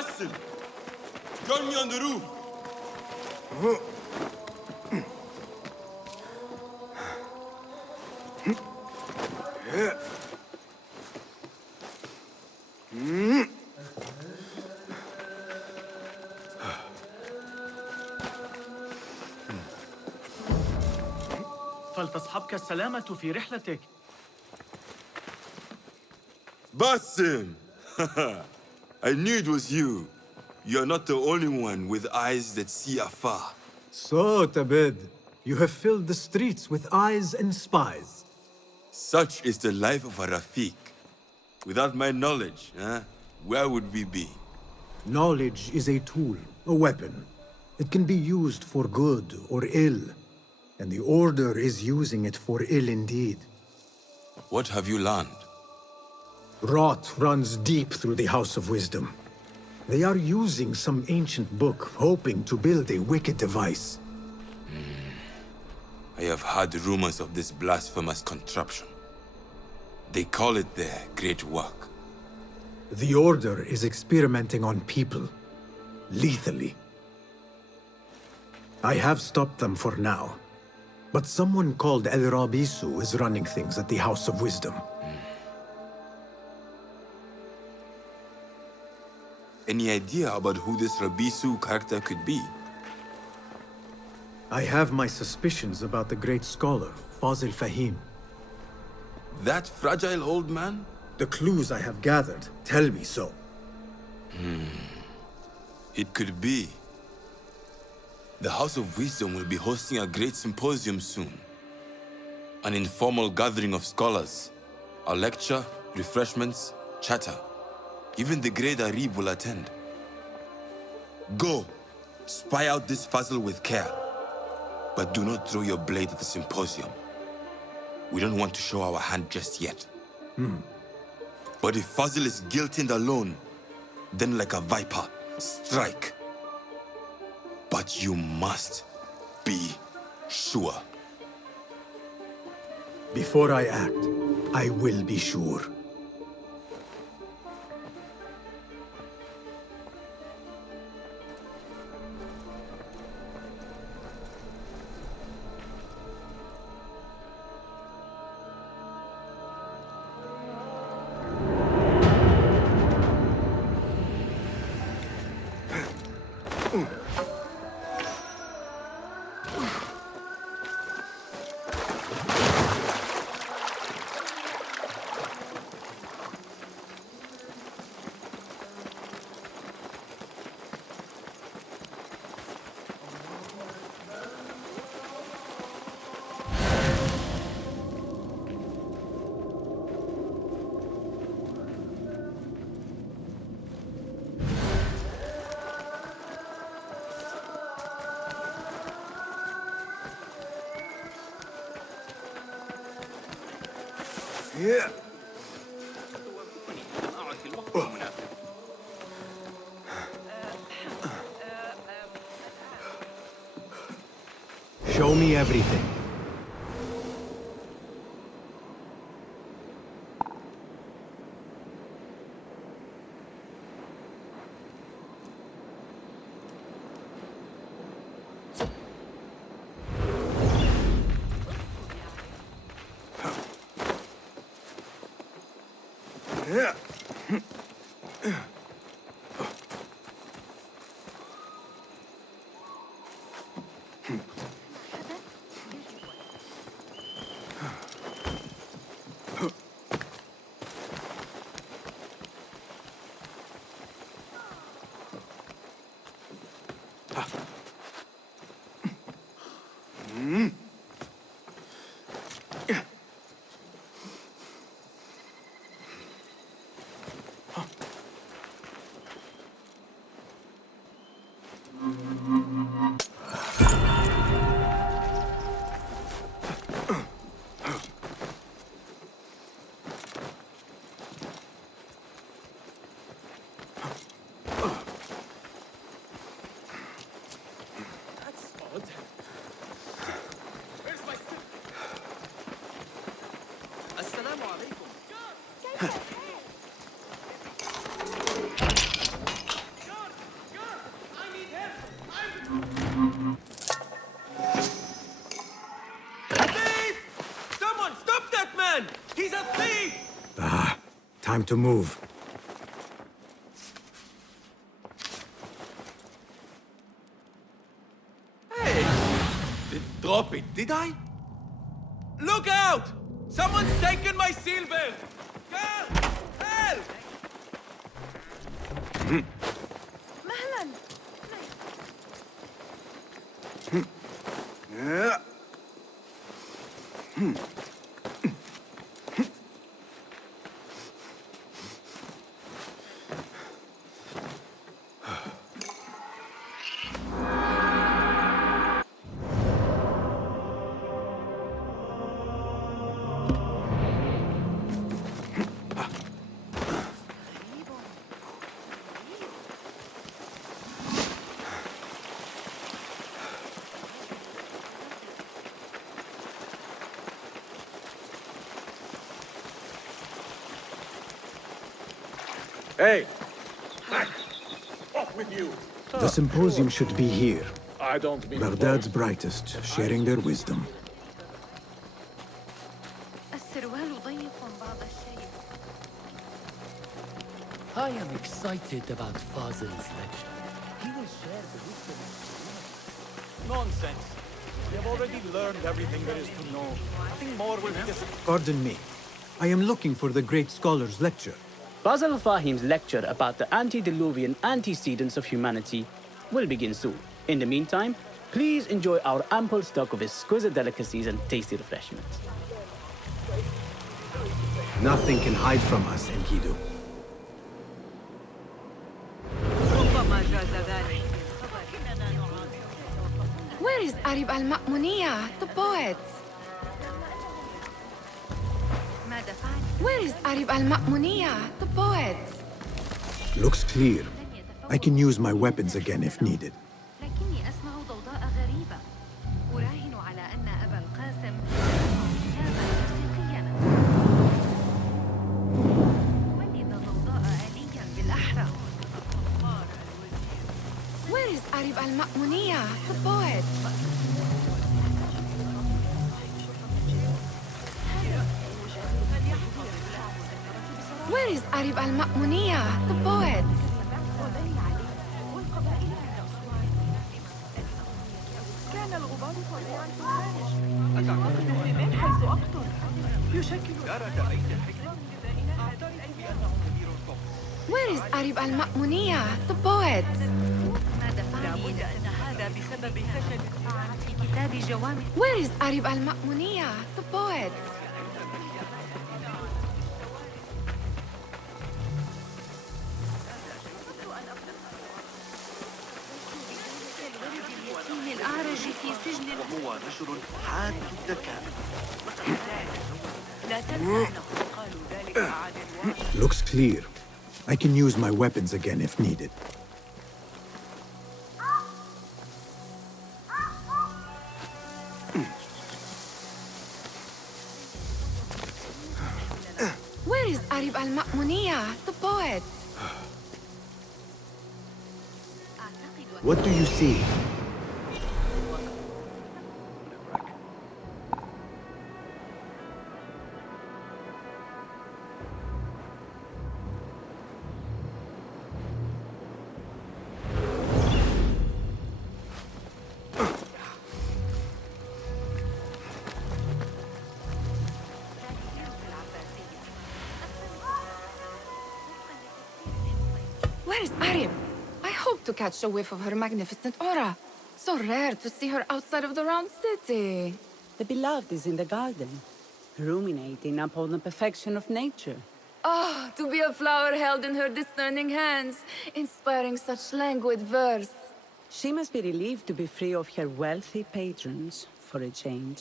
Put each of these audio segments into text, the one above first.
Basim, join me on the roof. فلتصحبك السلامة في رحلتك. Basim! I knew it was you. You're not the only one with eyes that see afar. So, Tabid, you have filled the streets with eyes and spies. Such is the life of a Rafiq. Without my knowledge, where would we be? Knowledge is a tool, a weapon. It can be used for good or ill. And the Order is using it for ill indeed. What have you learned? Rot runs deep through the House of Wisdom. They are using some ancient book, hoping to build a wicked device. I have heard rumors of this blasphemous contraption. They call it their great work. The Order is experimenting on people, lethally. I have stopped them for now. But someone called El Rabisu is running things at the House of Wisdom. Any idea about who this Rabisu character could be? I have my suspicions about the great scholar, Fazil Fahim. That fragile old man? The clues I have gathered tell me so. It could be. The House of Wisdom will be hosting a great symposium soon. An informal gathering of scholars. A lecture, refreshments, chatter. Even the great Arib will attend. Go, spy out this puzzle with care. But do not throw your blade at the symposium. We don't want to show our hand just yet. But if Fazil is guilty and alone, then like a viper, strike. But you must be sure. Before I act, I will be sure. Show me everything. Time to move. Hey! Didn't drop it, did I? Look out! Someone's taken my silver! Girl! Help! مهلا. Hey! Back! Off with you! The symposium should be here. I don't mean Baghdad's brightest, sharing their wisdom. السروال ضيق بعض الشيء. I am excited about Fazil's lecture. He will share the wisdom of Nonsense. We have already learned everything there is to know. Nothing more will be discussed. Pardon me. I am looking for the great scholar's lecture. Fazil Fahim's lecture about the antediluvian antecedents of humanity will begin soon. In the meantime, please enjoy our ample stock of exquisite delicacies and tasty refreshments. Nothing can hide from us, Enkidu. ربما جاز ذلك. Where is Arib al-Ma'muniyah, the poet? Where is Arib al-Ma'muniyah, the poet? Looks clear. I can use my weapons again if needed. لكني أسمع ضوضاء غريبة. أراهن على أن أبا القاسم كتابا موسيقيا. ولد ضوضاء آليا بالأحرى. Where is Arib al-Ma'muniyah, the poet? Where is Arib al-Ma'muniyah, the poet? كان الغبار فظيعا في المارج. أتعتقد الثمان حيث أقتل يشكل Where is Arib al-Ma'muniyah, the poet? لابد أن هذا بسبب فشل في كتاب جوامع. Where is Arib al-Ma'muniyah, the poet? الأعرج في سجن وهو رجل حاد الذكاء. لا تنسى أنه قالوا ذلك عاد واحد. Looks clear. I can use my weapons again if needed. Where is Arib al-Ma'muniyah, the poet? What do you see? Where is Arib? I hope to catch a whiff of her magnificent aura. So rare to see her outside of the round city. The beloved is in the garden, ruminating upon the perfection of nature. Ah, to be a flower held in her discerning hands, inspiring such languid verse. She must be relieved to be free of her wealthy patrons, for a change.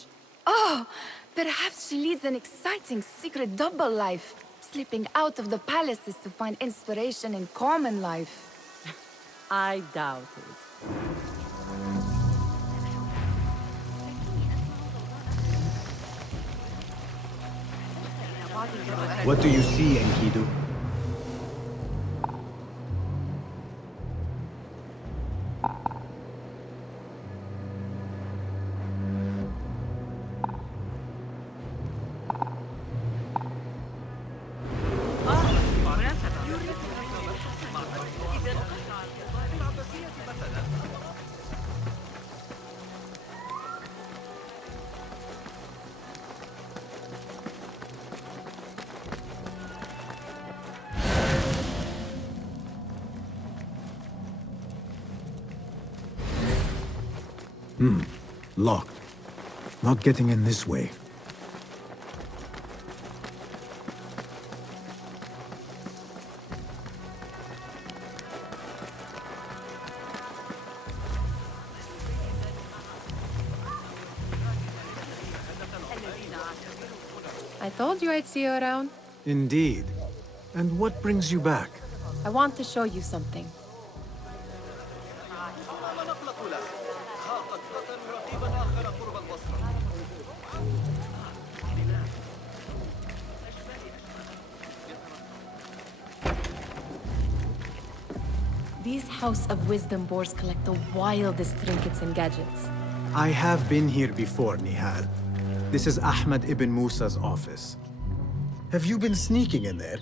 Oh, perhaps she leads an exciting secret double life, slipping out of the palaces to find inspiration in common life. I doubt it. What do you see, Enkidu? Locked. Not getting in this way. I told you I'd see you around. Indeed. And what brings you back? I want to show you something. These House of Wisdom boars collect the wildest trinkets and gadgets. I have been here before, Nihal. This is Ahmed ibn Musa's office. Have you been sneaking in there?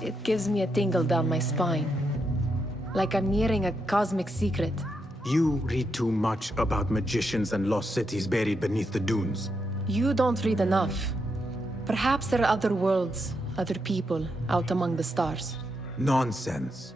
It gives me a tingle down my spine. Like I'm nearing a cosmic secret. You read too much about magicians and lost cities buried beneath the dunes. You don't read enough. Perhaps there are other worlds, other people, out among the stars. Nonsense.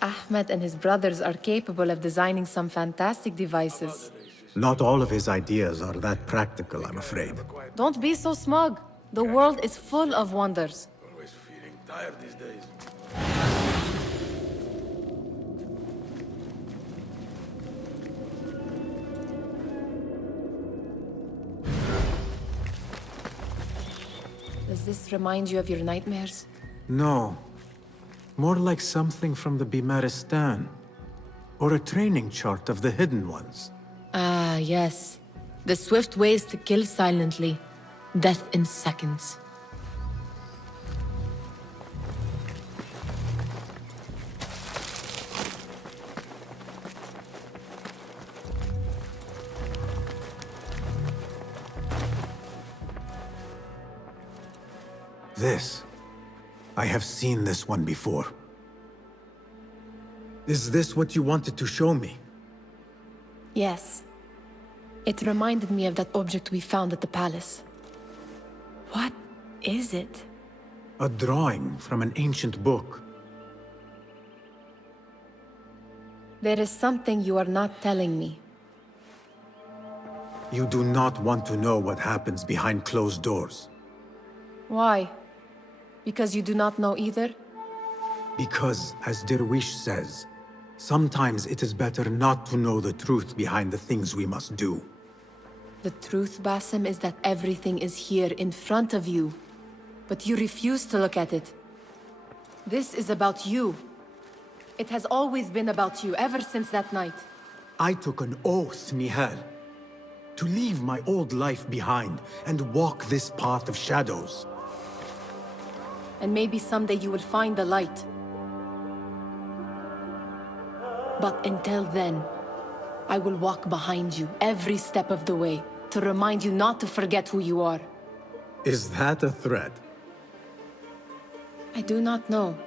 Ahmed and his brothers are capable of designing some fantastic devices. Not all of his ideas are that practical, I'm afraid. Don't be so smug. The world is full of wonders. Always feeling tired these days. Does this remind you of your nightmares? No. More like something from the Bimaristan. Or a training chart of the Hidden Ones. Ah, yes. The swift ways to kill silently. Death in seconds. This. I have seen this one before. Is this what you wanted to show me? Yes. It reminded me of that object we found at the palace. What is it? A drawing from an ancient book. There is something you are not telling me. You do not want to know what happens behind closed doors. Why? Because you do not know either? Because, as Derwish says, sometimes it is better not to know the truth behind the things we must do. The truth, Basim, is that everything is here in front of you. But you refuse to look at it. This is about you. It has always been about you, ever since that night. I took an oath, Nihal, to leave my old life behind and walk this path of shadows. And maybe someday you will find the light. But until then, I will walk behind you every step of the way to remind you not to forget who you are. Is that a threat? I do not know.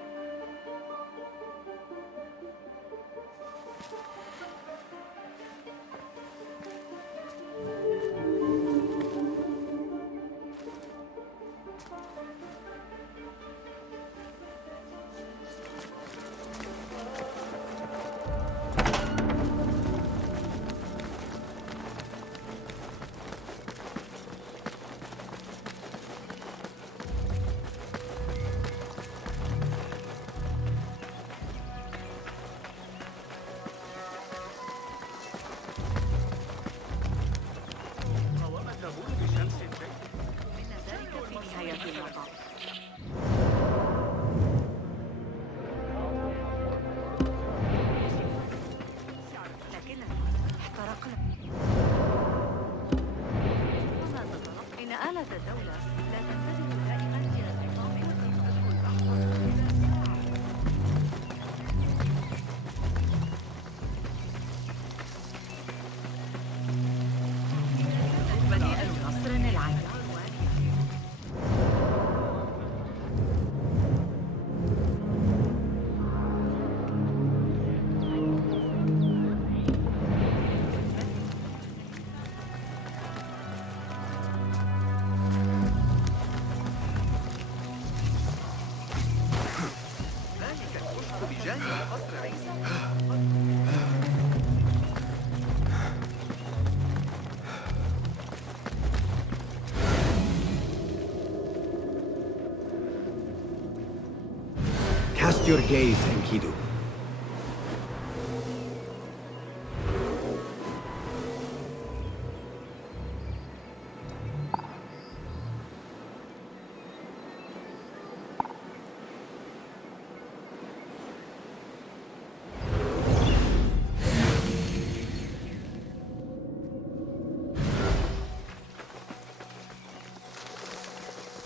Trust your gaze, Enkidu.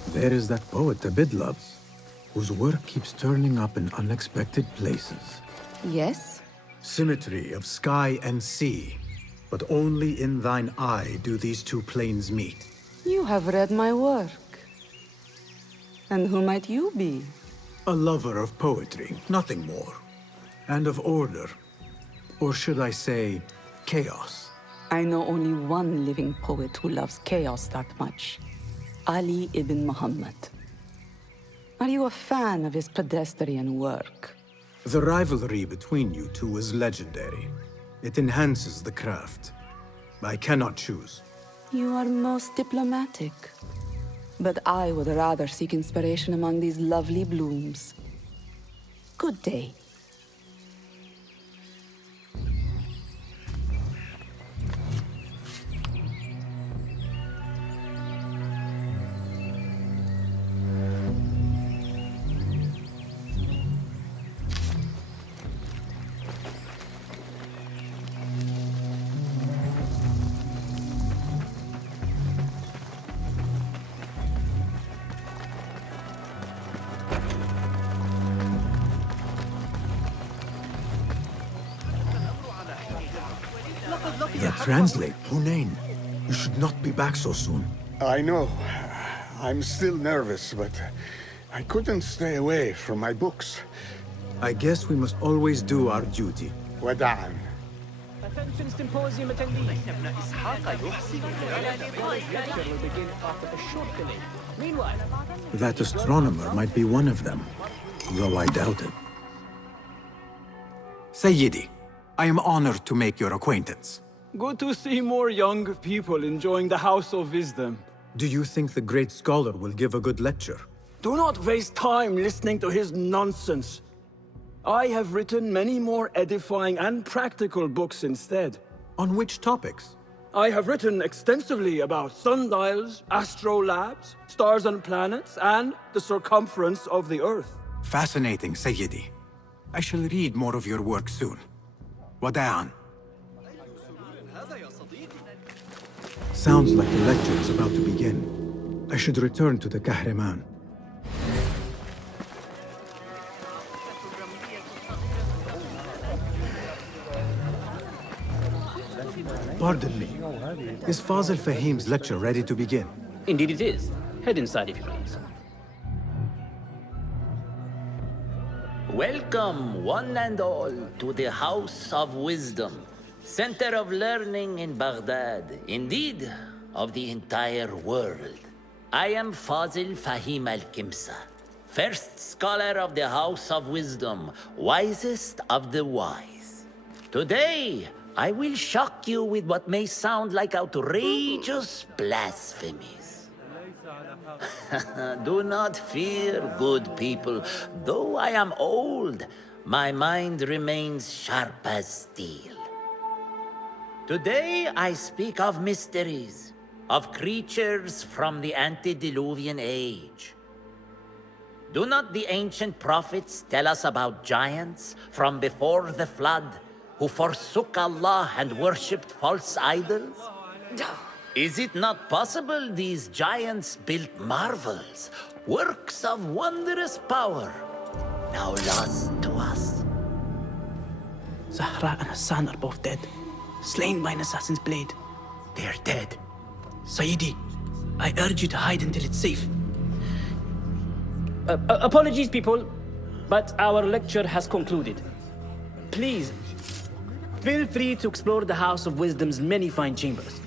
There is that poet Abid loves, whose work keeps turning up in unexpected places. Yes? Symmetry of sky and sea, but only in thine eye do these two planes meet. You have read my work. And who might you be? A lover of poetry, nothing more. And of order. Or should I say, chaos. I know only one living poet who loves chaos that much. Ali ibn Muhammad. Are you a fan of his pedestrian work? The rivalry between you two is legendary. It enhances the craft. I cannot choose. You are most diplomatic. But I would rather seek inspiration among these lovely blooms. Good day. Translate, Hunain. You should not be back so soon. I know. I'm still nervous, but I couldn't stay away from my books. I guess we must always do our duty. Wada'an. Attention symposium attendees. Lecture will begin after a short delay. Meanwhile, That astronomer might be one of them, though I doubt it. Sayyidi, I am honored to make your acquaintance. Good to see more young people enjoying the House of Wisdom. Do you think the great scholar will give a good lecture? Do not waste time listening to his nonsense. I have written many more edifying and practical books instead. On which topics? I have written extensively about sundials, astrolabes, stars and planets, and the circumference of the Earth. Fascinating, Sayyidi. I shall read more of your work soon. Wada'an. Sounds like the lecture is about to begin. I should return to the Kahraman. Pardon me. Is Fazil Fahim's lecture ready to begin? indeed it is. Head inside if you please. Welcome, one and all, to the House of Wisdom, center of learning in Baghdad, indeed, of the entire world. I am Fazil Fahim al-Kimsa, first scholar of the House of Wisdom, wisest of the wise. Today, I will shock you with what may sound like outrageous blasphemies. Do not fear, good people. Though I am old, my mind remains sharp as steel. Today I speak of mysteries, of creatures from the antediluvian age. Do not the ancient prophets tell us about giants from before the flood who forsook Allah and worshipped false idols? Is it not possible these giants built marvels, works of wondrous power, now lost to us? Zahra and Hassan are both dead, slain by an assassin's blade. They're dead. Sayyidi, I urge you to hide until it's safe. Apologies, people, but our lecture has concluded. Please, feel free to explore the House of Wisdom's many fine chambers.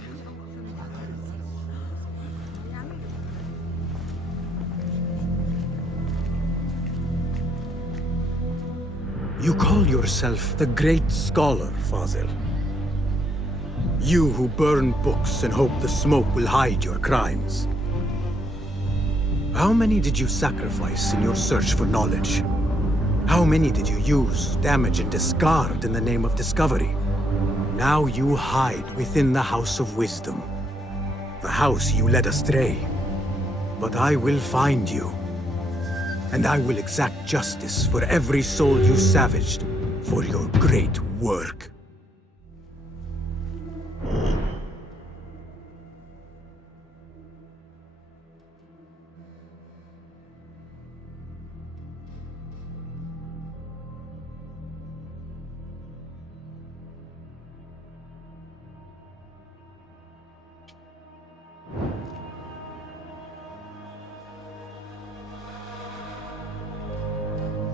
You call yourself the great scholar, Fazil. You who burn books and hope the smoke will hide your crimes. How many did you sacrifice in your search for knowledge? How many did you use, damage, and discard in the name of discovery? Now you hide within the House of Wisdom. The house you led astray. But I will find you. And I will exact justice for every soul you savaged for your great work.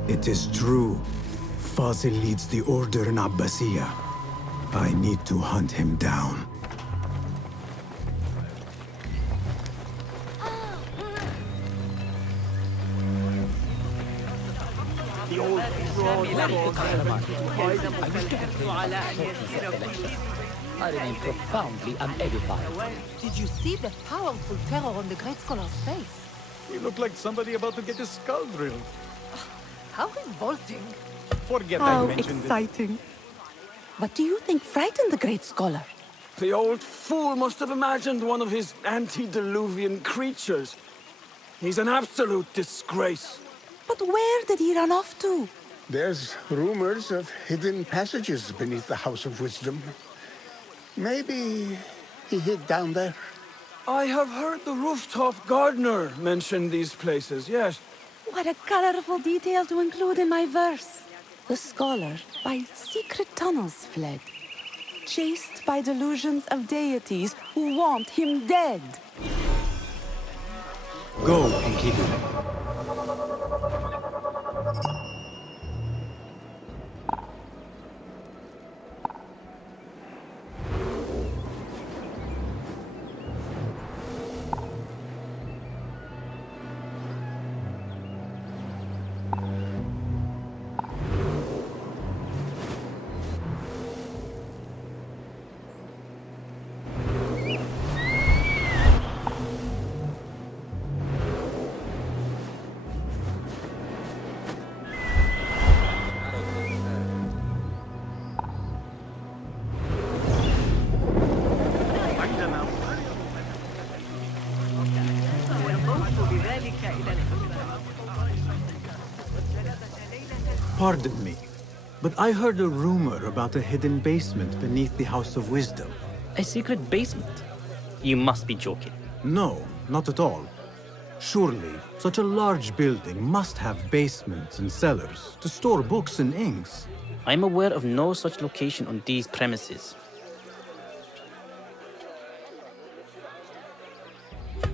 It is true. Fazil leads the Order in Abbasiyah. I need to hunt him down. The old broad I remain profoundly unedified. Did you see the powerful terror on the Great Scholar's face? He looked like somebody about to get his skull drilled. How revolting. Forget How I mentioned exciting. What do you think frightened the great scholar? The old fool must have imagined one of his antediluvian creatures. He's an absolute disgrace. But where did he run off to? There's rumors of hidden passages beneath the House of Wisdom. Maybe he hid down there. I have heard the rooftop gardener mention these places, yes. What a colorful detail to include in my verse. The scholar by secret tunnels fled, chased by delusions of deities who want him dead. Go, Enkidu. Pardon me, but I heard a rumor about a hidden basement beneath the House of Wisdom. A secret basement? You must be joking. No, not at all. Surely, such a large building must have basements and cellars to store books and inks. I'm aware of no such location on these premises.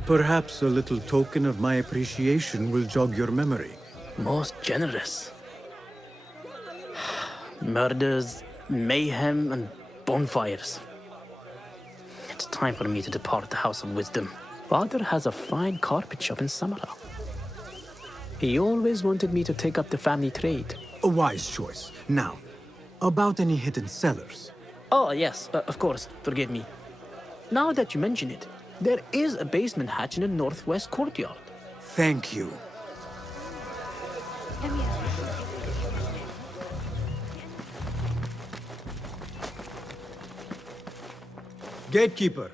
Perhaps a little token of my appreciation will jog your memory. Most generous. Murders, mayhem, and bonfires. It's time for me to depart the House of Wisdom. Father has a fine carpet shop in Samara. He always wanted me to take up the family trade. A wise choice. Now, about any hidden cellars. Oh, yes, of course, forgive me. Now that you mention it, there is a basement hatch in the northwest courtyard. Thank you. Gatekeeper,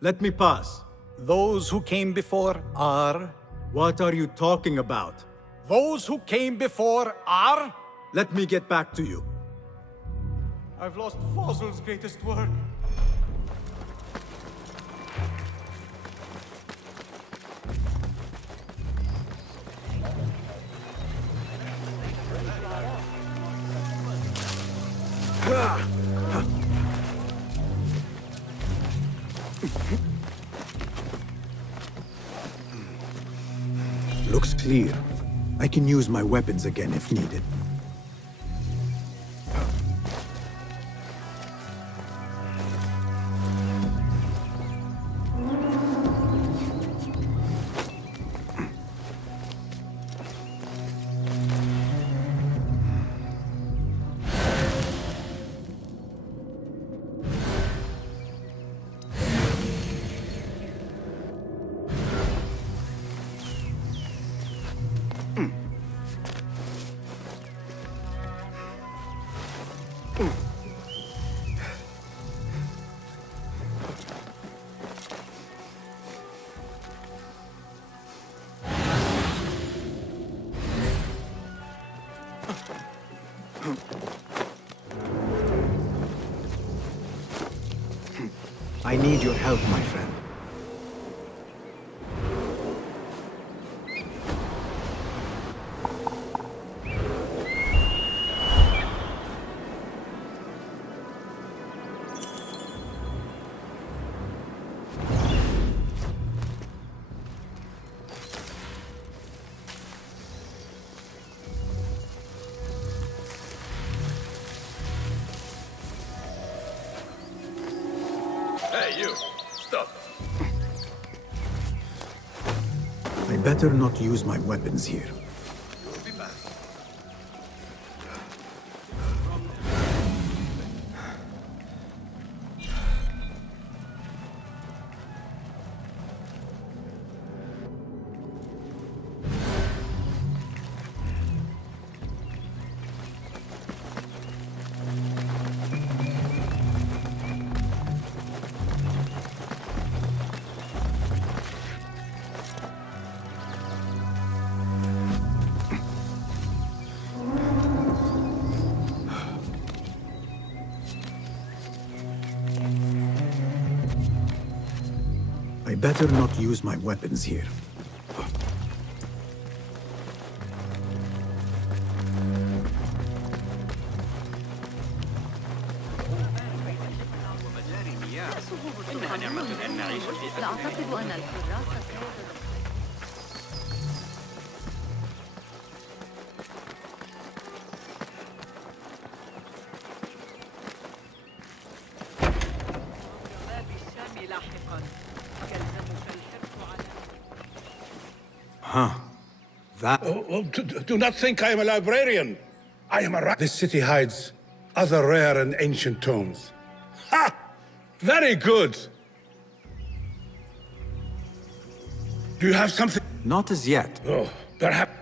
let me pass. Those who came before are... What are you talking about? Those who came before are... Let me get back to you. I've lost Fazil's greatest work. Looks clear. I can use my weapons again if needed. I need your help, my friend. Hey, you! Stop! I better not use my weapons here. You'll be back. I better not use my weapons here. لا أعتقد أن الحراسة Huh. That... Do not think I am a librarian. I am a This city hides other rare and ancient tomes. Ha! Very good! Do you have something? Not as yet. Oh, perhaps...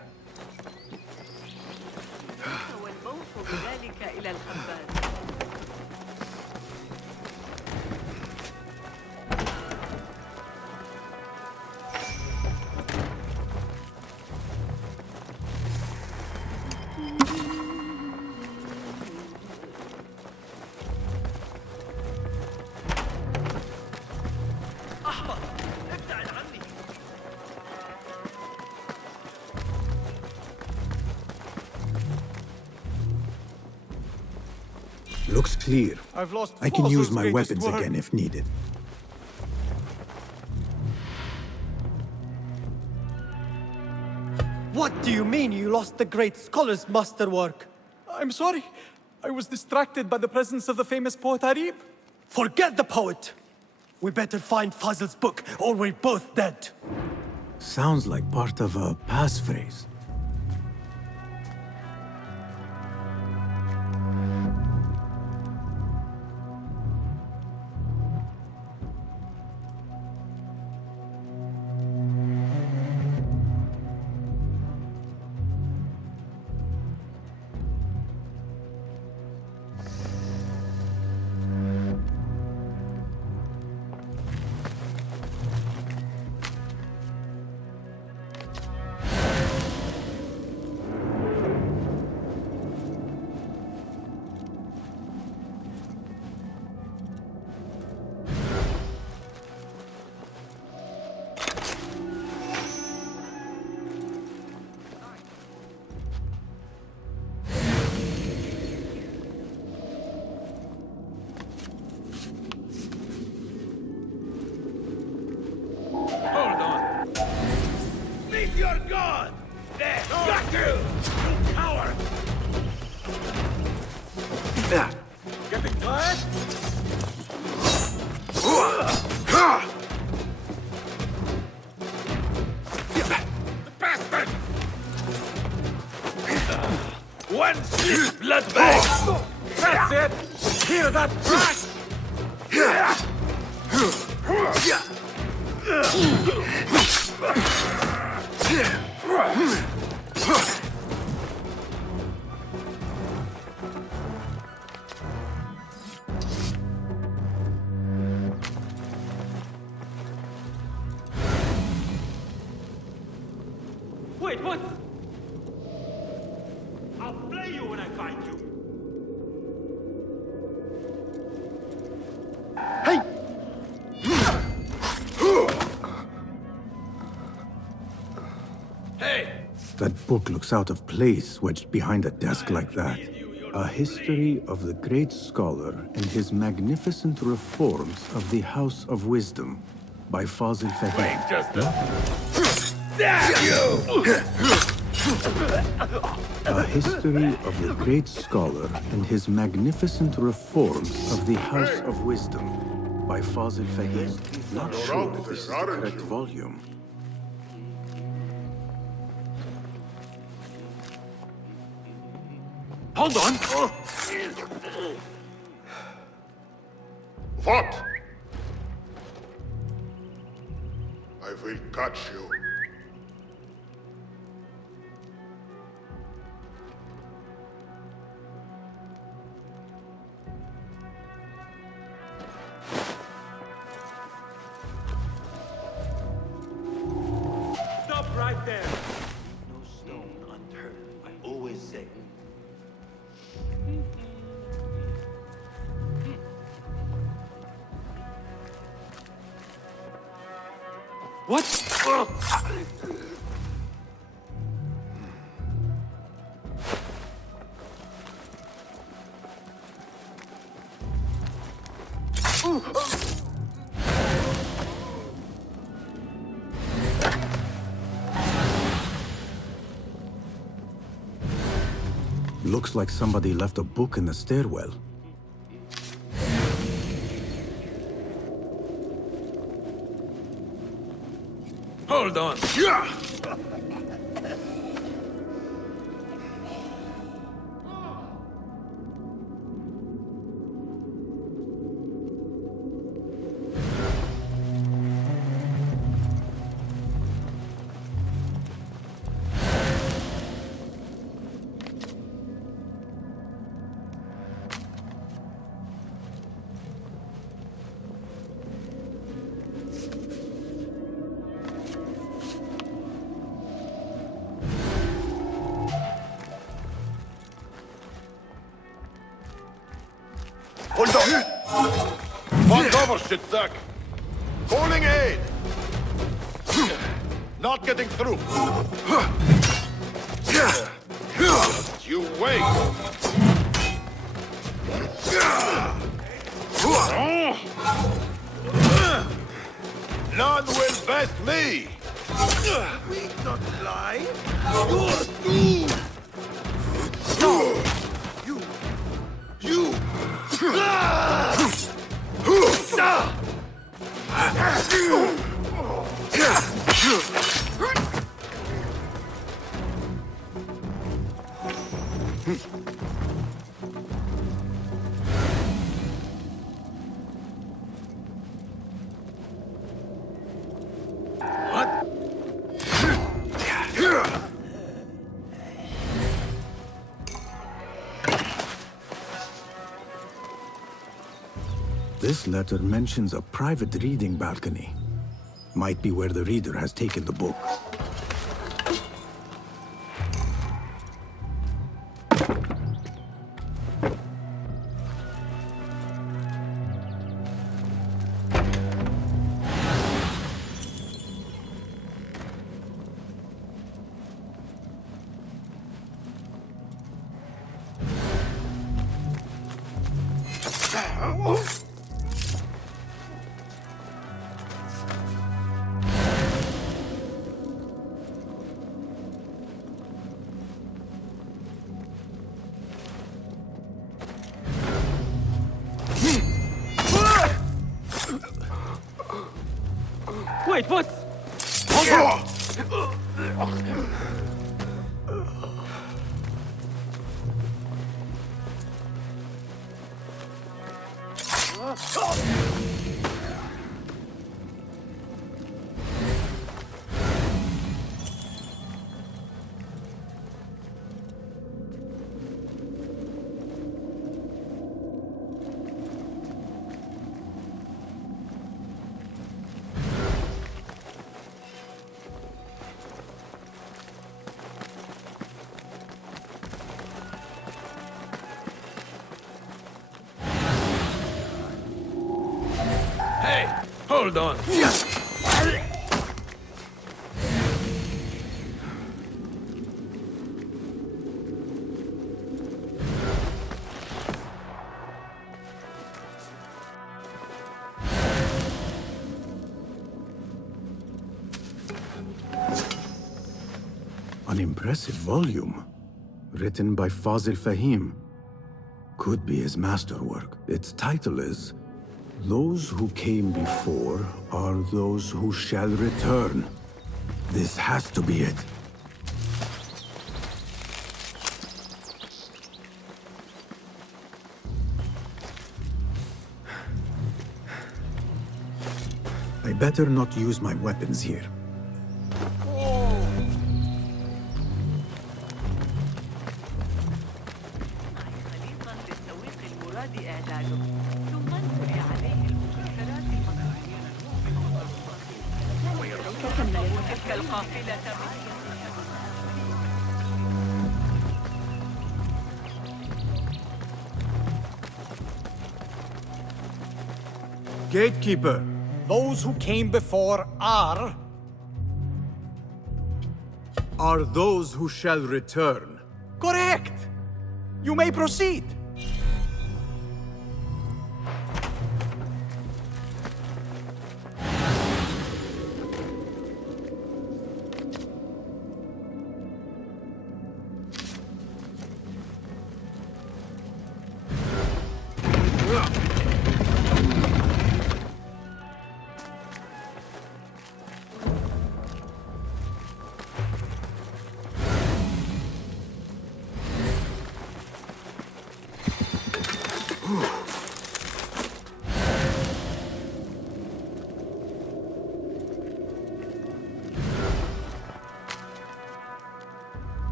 Looks clear. I've lost I can use Fossil's my greatest weapons work. again if needed. What do you mean you lost the great scholar's masterwork? I'm sorry. I was distracted by the presence of the famous poet Arib. Forget the poet! We better find Fazl's book, or we're both dead. Sounds like part of a passphrase. Hold on! Meet your god! There! Got you! You coward! Getting tired? The bastard! One sick blood bag! That's it! Hear that crack! Wait, what? I'll play you when I find you. Hey! That book looks out of place wedged behind a desk like that. A history of the great scholar and his magnificent reforms of the House of Wisdom by Fazil Fahim. A history of the great scholar and his magnificent reforms of the House of Wisdom by Fazil Fahim. Not sure if this is the correct volume. Hold on! What? I will catch you. Stop right there! No stone unturned, I always say. What? Looks like somebody left a book in the stairwell. Hold on. Hold on! One over, shit-sack! Calling aid! Not getting through! Just you wait! None will best me! We not lie! You're doomed! You! This letter mentions a private reading balcony. Might be where the reader has taken the book. Wait, what? Hey, hold on. An impressive volume. Written by Fazil Fahim. Could be his masterwork. Its title is... Those who came before are those who shall return. This has to be it. I better not use my weapons here. Gatekeeper, Those who came before are those who shall return. correct. You may proceed.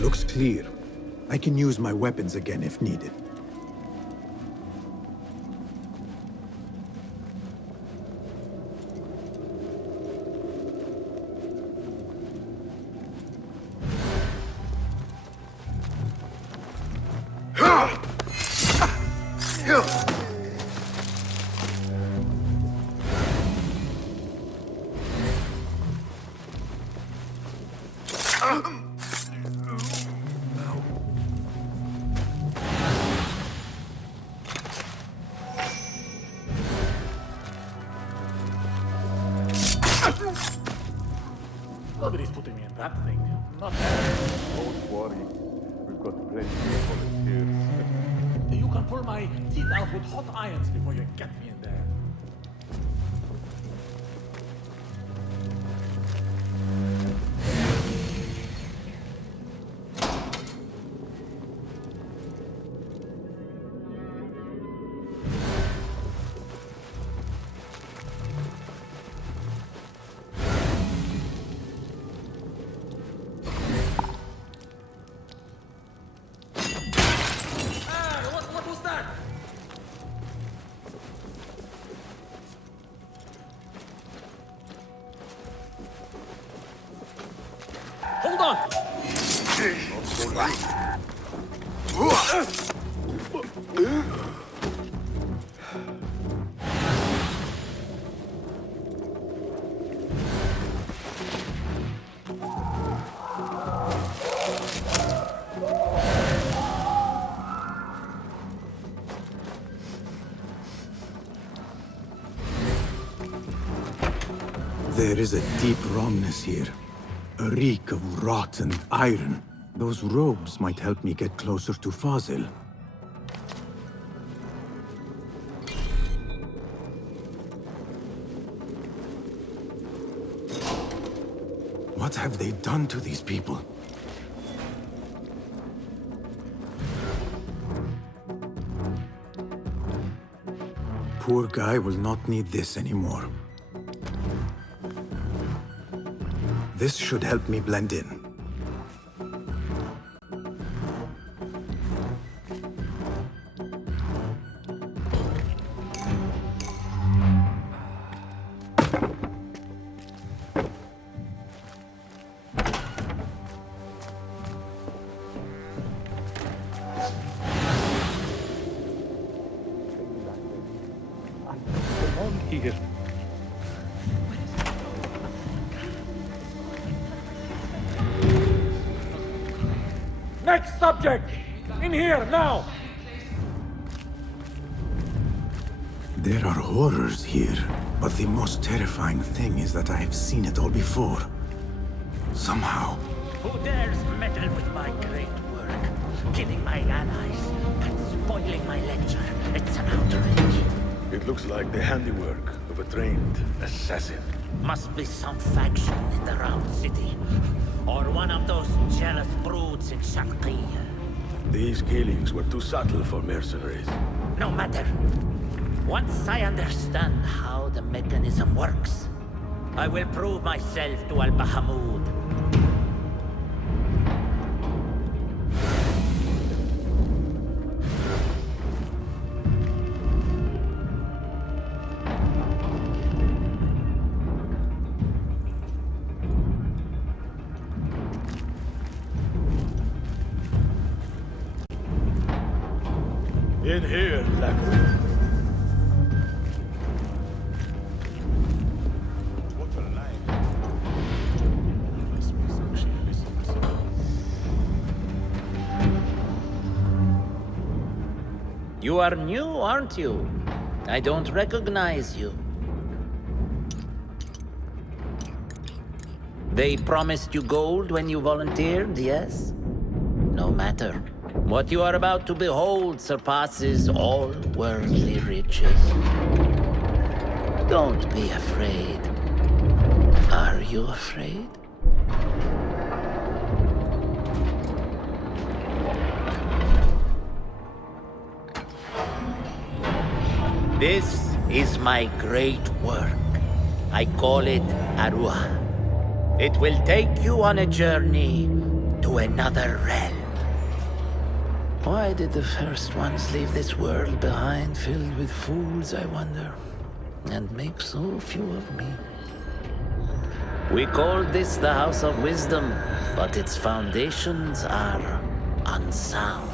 Looks clear. I can use my weapons again if needed. Nobody's putting me in that thing. Not Don't worry. We've got plenty of volunteers. You can pull my teeth out with hot irons before you get me in there. Hold on! There is a deep wrongness here. A reek of rot and iron. Those robes might help me get closer to Fazil. What have they done to these people? Poor guy will not need this anymore. This should help me blend in. Here. Next subject! In here, now! There are horrors here, but the most terrifying thing is that I have seen it all before. Somehow. Who dares meddle with my great work? Killing my allies and spoiling my lecture. It's an outrage. It looks like the handiwork of a trained assassin. Must be some faction in the Round City. Or one of those jealous broods in Sharqiyya. These killings were too subtle for mercenaries. No matter. Once I understand how the mechanism works, I will prove myself to Al-Bahamud. In here, Lacquer. You are new, aren't you? I don't recognize you. They promised you gold when you volunteered, yes? No matter. What you are about to behold surpasses all worldly riches. Don't be afraid. Are you afraid? This is my great work. I call it Arua. It will take you on a journey to another realm. Why did the first ones leave this world behind, filled with fools, I wonder, and make so few of me? We called this the House of Wisdom, but its foundations are unsound.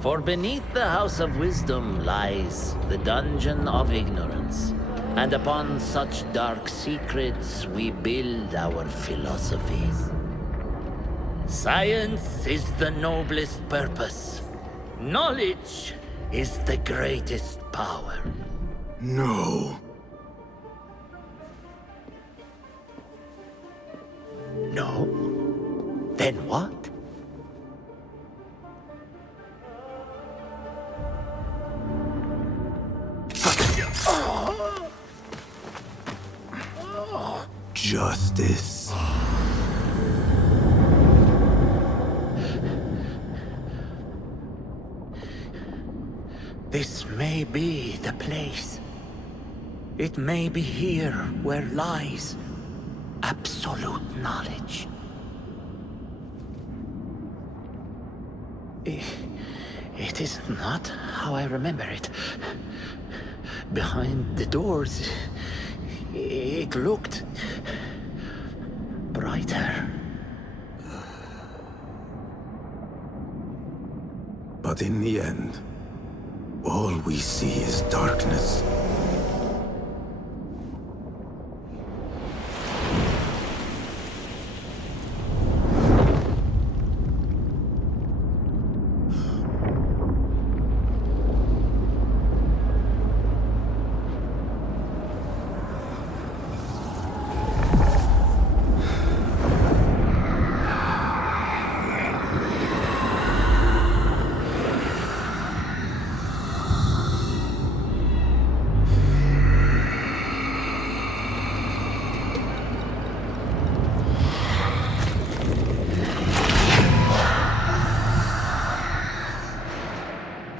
For beneath the House of Wisdom lies the Dungeon of Ignorance, and upon such dark secrets we build our philosophies. Science is the noblest purpose. Knowledge is the greatest power. No. No? Then what? Justice. This may be the place. It may be here where lies absolute knowledge. It is not how I remember it. Behind the doors, it looked brighter. But in the end, all we see is darkness.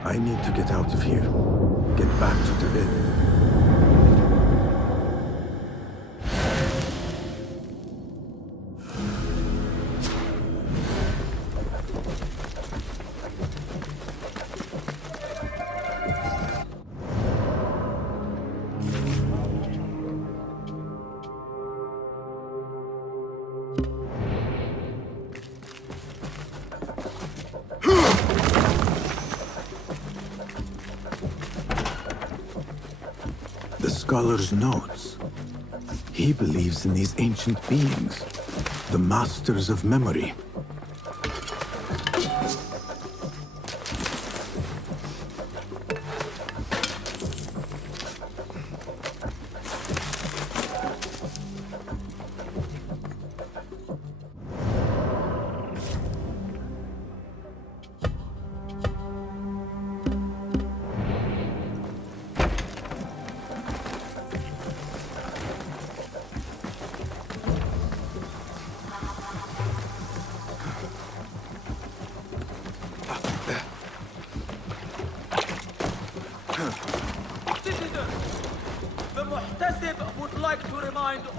I need to get out of here. Get back to the inn. The scholar's notes. He believes in these ancient beings, the masters of memory.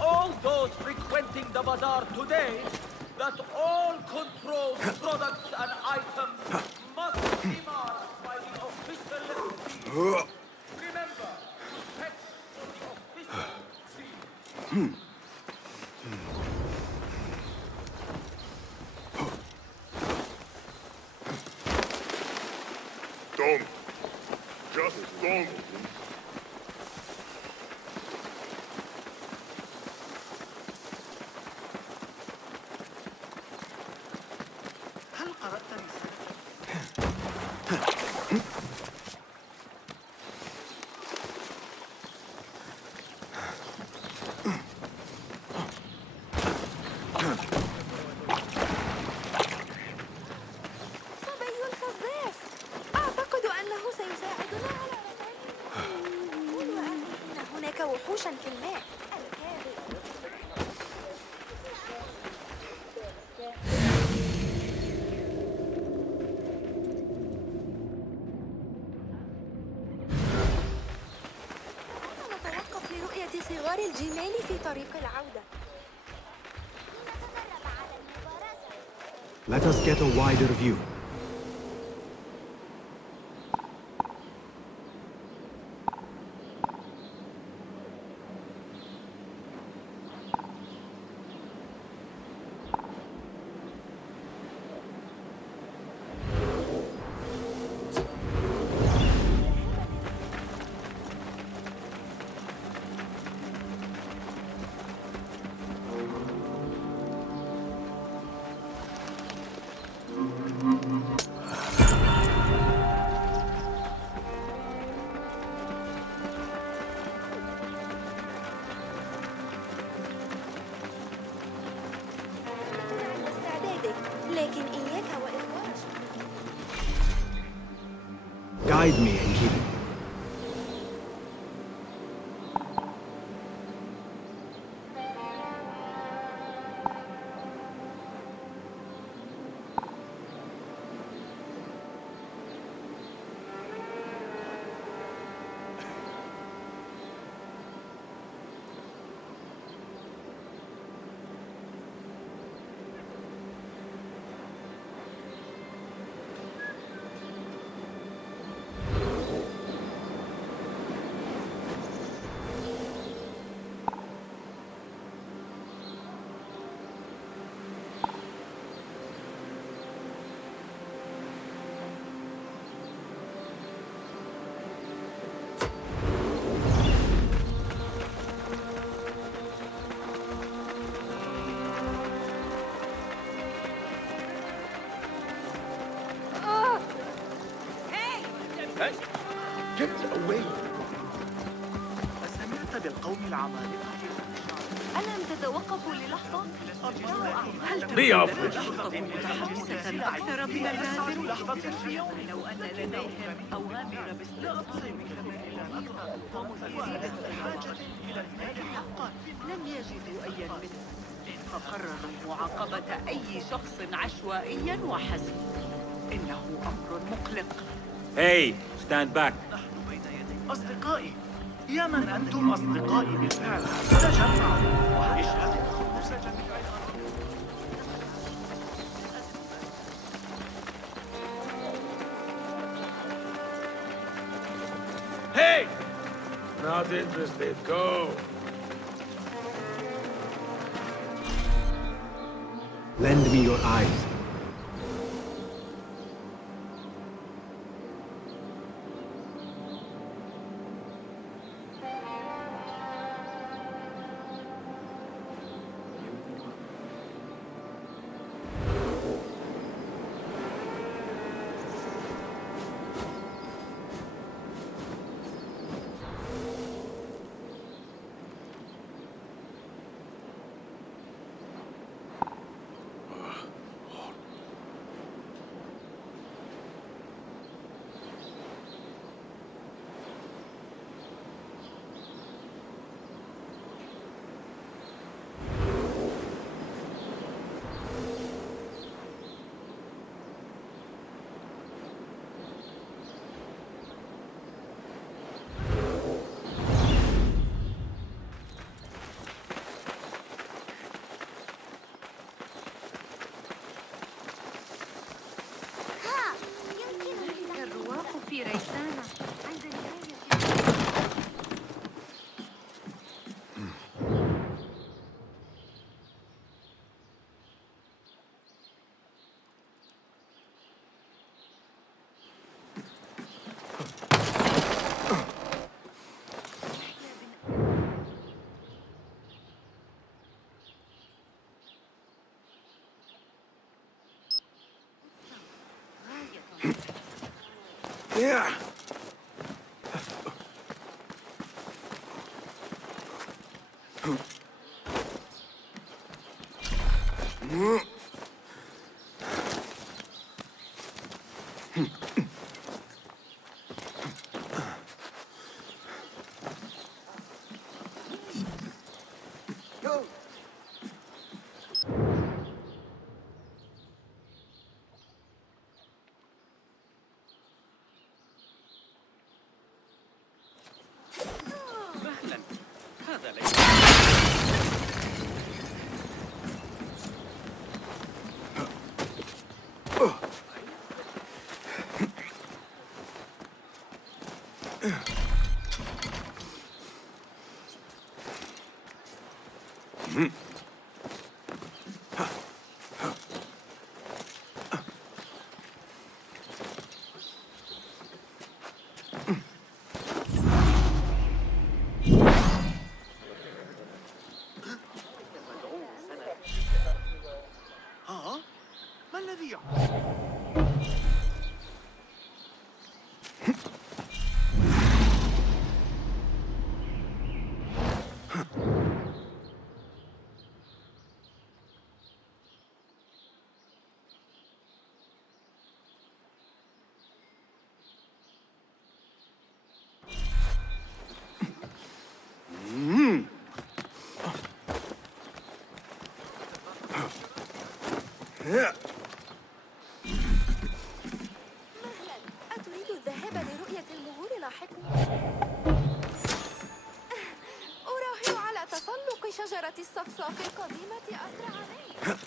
all those frequenting the bazaar today that all controlled products and items must be marked by the official seal. Remember, to check for the official seal. Don't. Just don't. هل قرأت صبي خزاف. أعتقد أنه سيساعدنا على قولوا إن هناك وحوشا في الماء. الكاذب. نتوقف لرؤية صغار الجمال في طريق العودة. Let us get a wider view. لكن إياك وإخراج. Guide me, Enkidu. Hey! Get away! أسمعت بالقوم العمالقة؟ ألم تتوقفوا للحظة؟ هل ترى الخطة متحمسة أكثر من اللازم؟ لو أن لديهم أوامر باستئصال ومزيدة الحاجة إلى المال حقا لم يجدوا أيا منه فقرروا معاقبة أي شخص عشوائيا وحسب. إنه أمر مقلق. Hey, stand back. أصدقائي، يا من أنتم أصدقائي بالفعل، تجمعوا واشهدوا خروج جميع Hey! Not interested. Go. Lend me your eyes. Yeah. ما الذي يحدث؟ أتريد الذهاب لرؤية المهور لاحقا؟ أراهن على تسلق شجرة الصفصاف القديمة أسرع مني.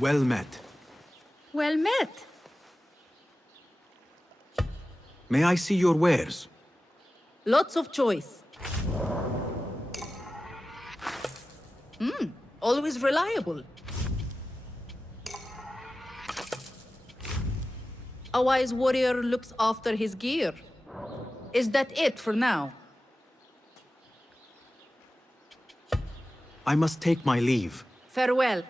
Well met. Well met. May I see your wares? Lots of choice. Always reliable. A wise warrior looks after his gear. Is that it for now? I must take my leave. Farewell.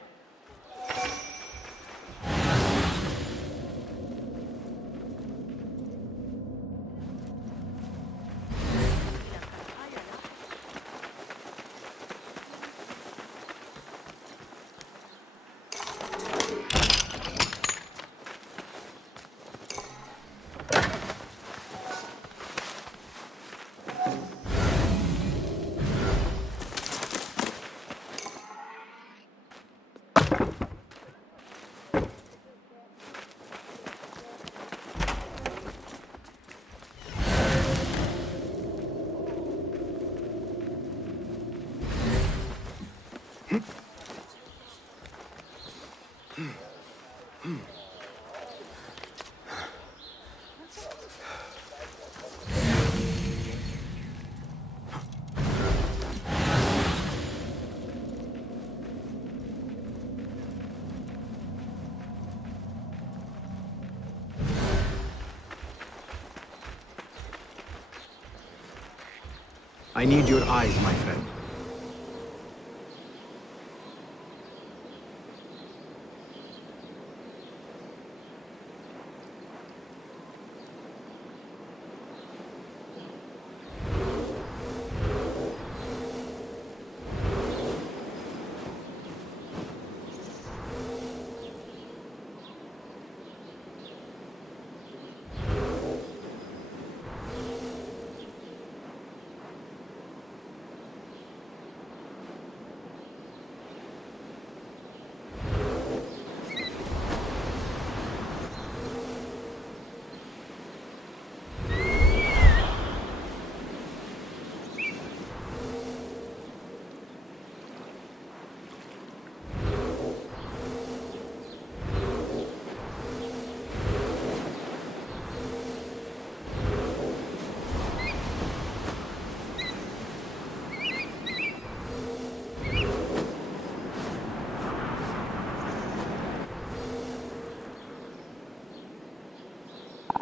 I need your eyes, my friend.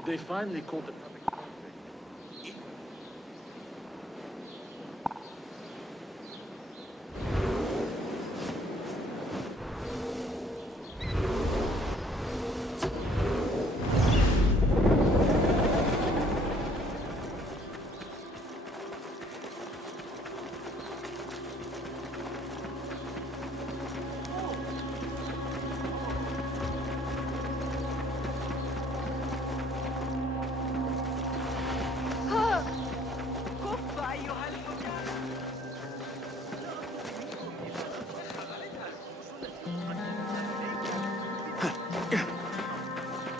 They finally caught the public.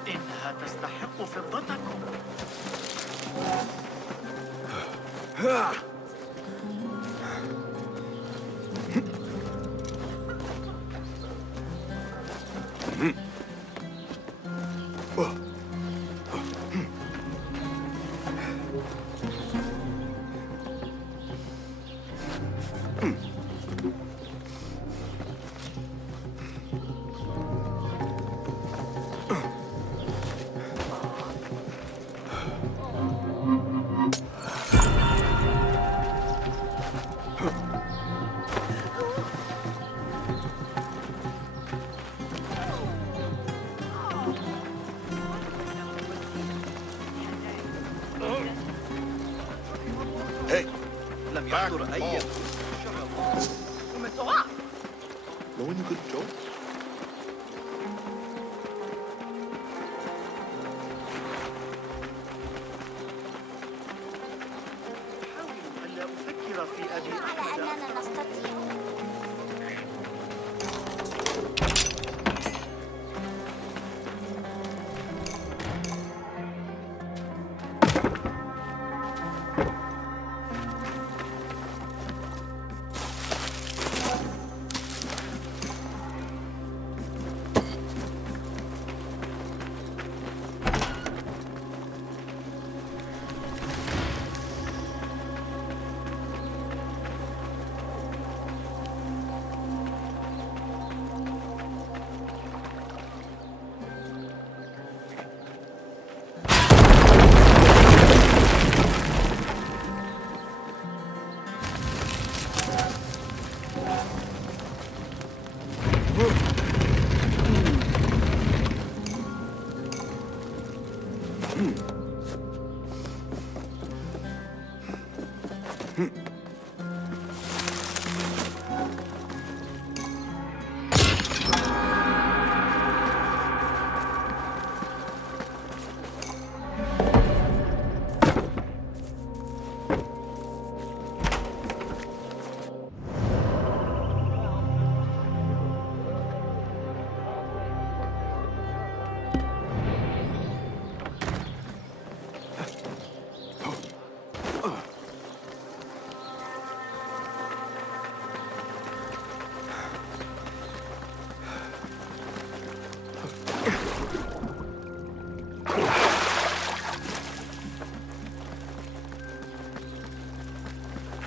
إنها تستحق فضتكم. Hey, لم يحضر أي know any good jokes? أحاول ألا أفكر في أبي على أننا نستطيع.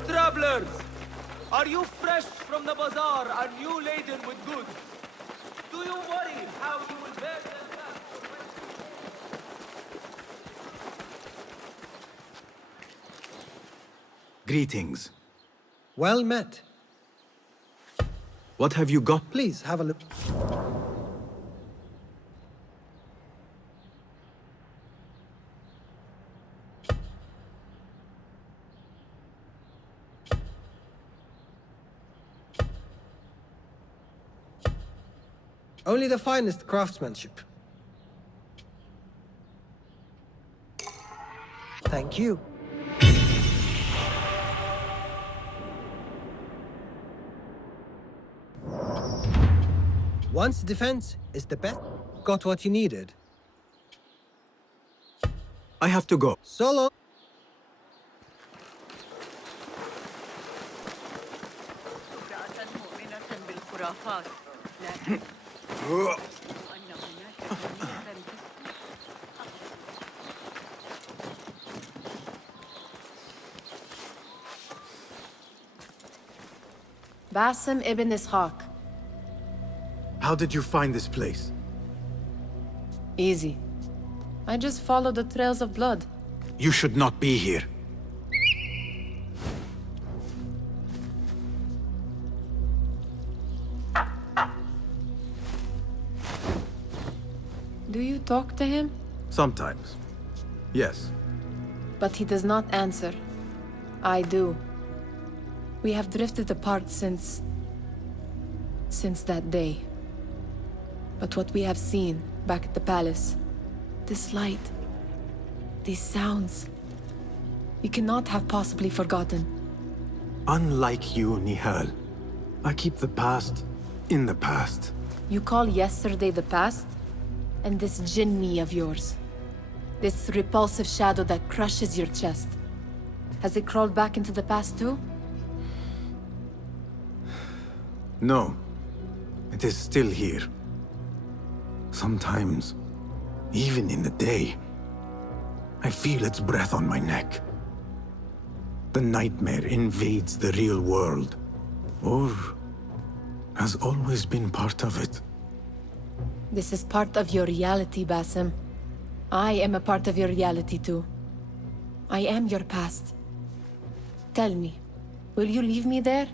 Travelers, are you fresh from the bazaar and you laden with goods? Do you worry how you will bear them back? Greetings. Well met. What have you got? Please, have a look. Only the finest craftsmanship. Thank you. Once defense is the best. Got what you needed. I have to go. Solo. Basim ibn Ishaq. How did you find this place? Easy. I just followed the trails of blood. You should not be here. Do you talk to him? Sometimes. Yes. But he does not answer. I do. We have drifted apart since that day. But what we have seen back at the palace, this light, these sounds, you cannot have possibly forgotten. Unlike you, Nihal, I keep the past in the past. You call yesterday the past? And this jinni of yours, this repulsive shadow that crushes your chest, has it crawled back into the past too? No. It is still here. Sometimes, even in the day, I feel its breath on my neck. The nightmare invades the real world, or has always been part of it. This is part of your reality, Basim. I am a part of your reality too. I am your past. Tell me, will you leave me there?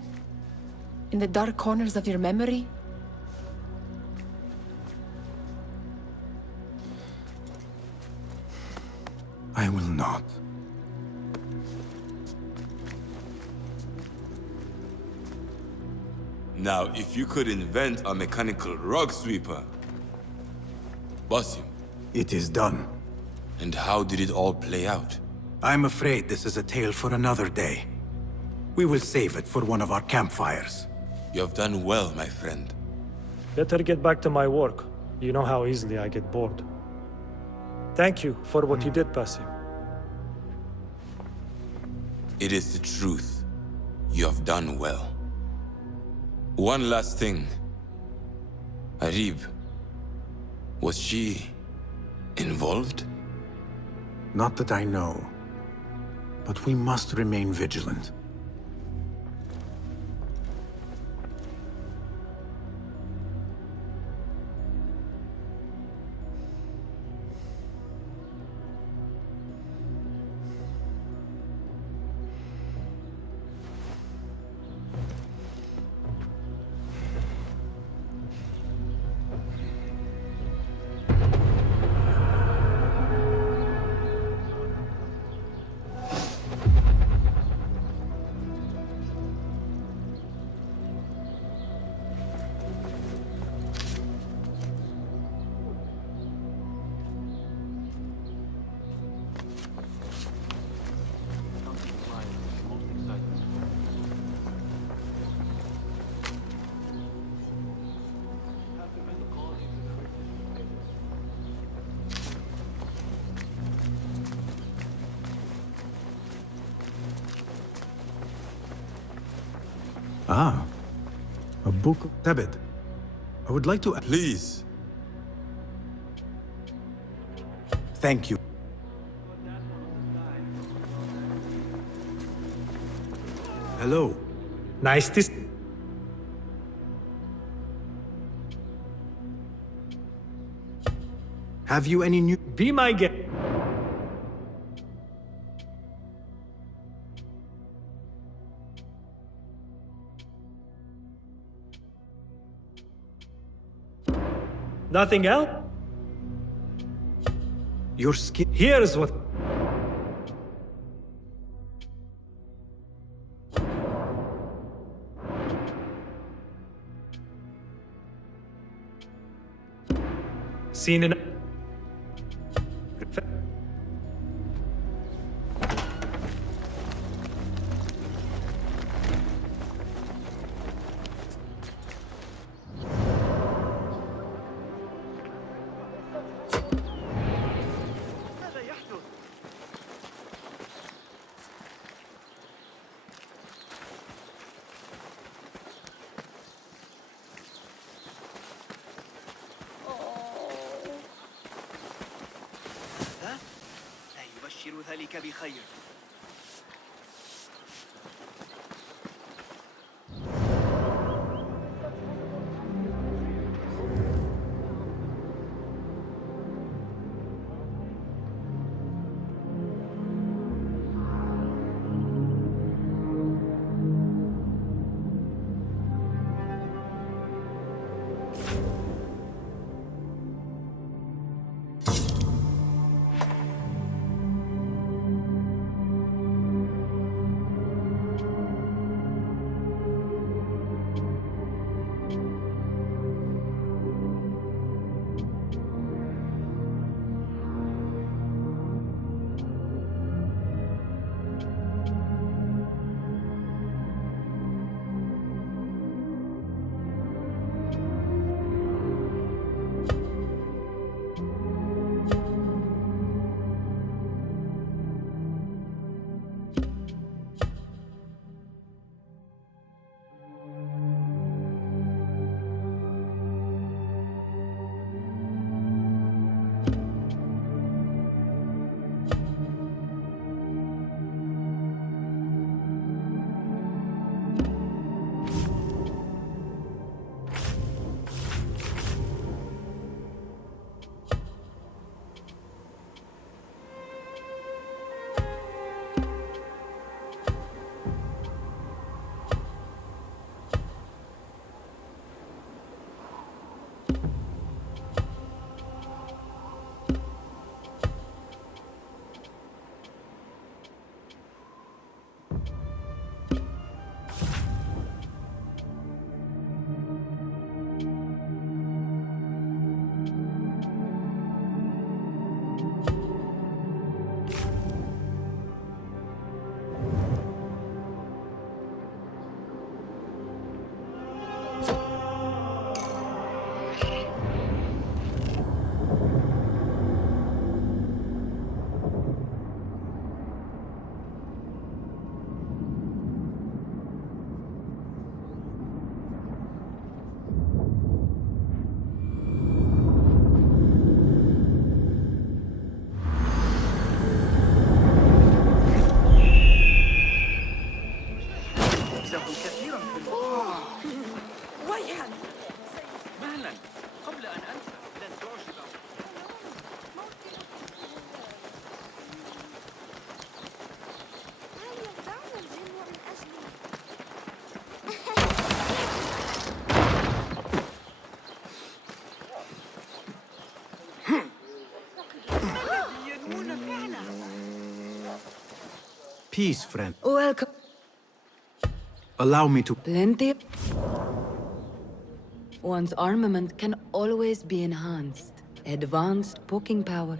In the dark corners of your memory? I will not. Now, if you could invent a mechanical rug sweeper, Basim. It is done. And how did it all play out? I'm afraid this is a tale for another day. We will save it for one of our campfires. You have done well, my friend. Better get back to my work. You know how easily I get bored. Thank you for what you did, Basim. It is the truth. You have done well. One last thing. Arib, was she involved? Not that I know. But we must remain vigilant. Ah, a book of Tebet. I would like to... Please. Thank you. Hello. Nice to... Have you any new... Be my guest. Nothing else? Your skin. Here's what. Seen in. يبشر ذلك بخير. Peace, friend. Welcome. Allow me to... Plenty. One's armament can always be enhanced. Advanced poking power.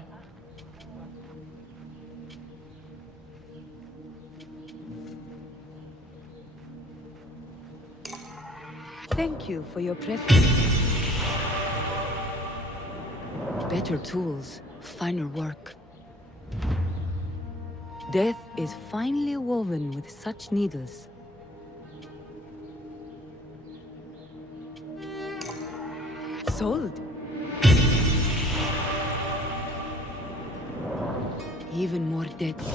Thank you for your preference. Better tools, finer work. Death is finely woven with such needles. Sold. Even more deadly.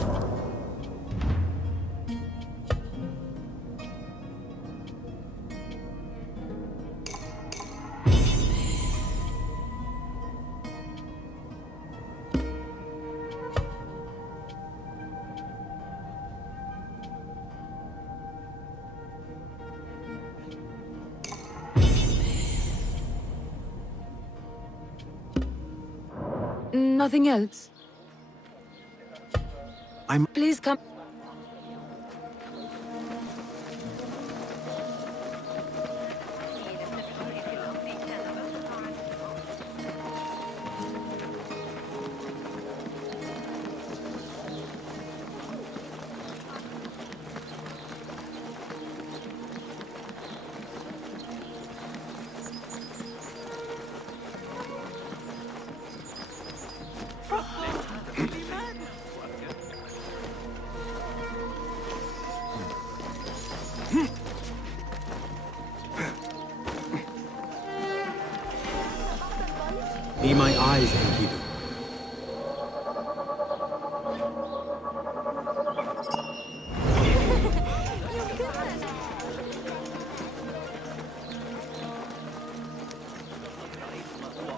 Nothing else? Please come. Be my eyes, Enkidu.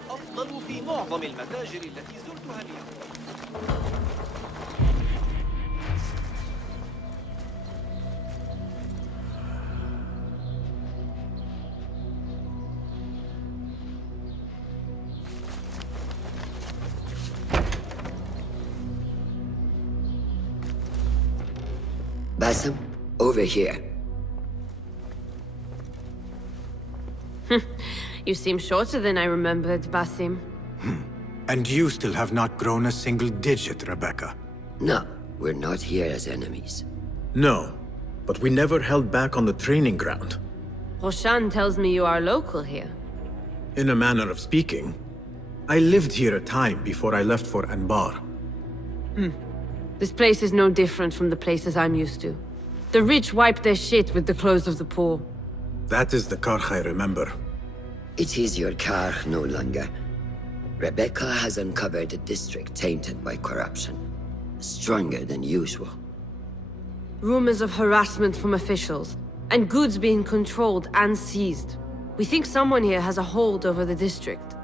أفضل في معظم المتاجر التي زرتها اليوم. Basim, over here. You seem shorter than I remembered, Basim. And you still have not grown a single digit, Rebecca. No, we're not here as enemies. No, but we never held back on the training ground. Roshan tells me you are local here. In a manner of speaking. I lived here a time before I left for Anbar. This place is no different from the places I'm used to. The rich wipe their shit with the clothes of the poor. That is the Karkh I remember. It is your Karkh no longer. Rebecca has uncovered a district tainted by corruption. Stronger than usual. Rumors of harassment from officials, and goods being controlled and seized. We think someone here has a hold over the district.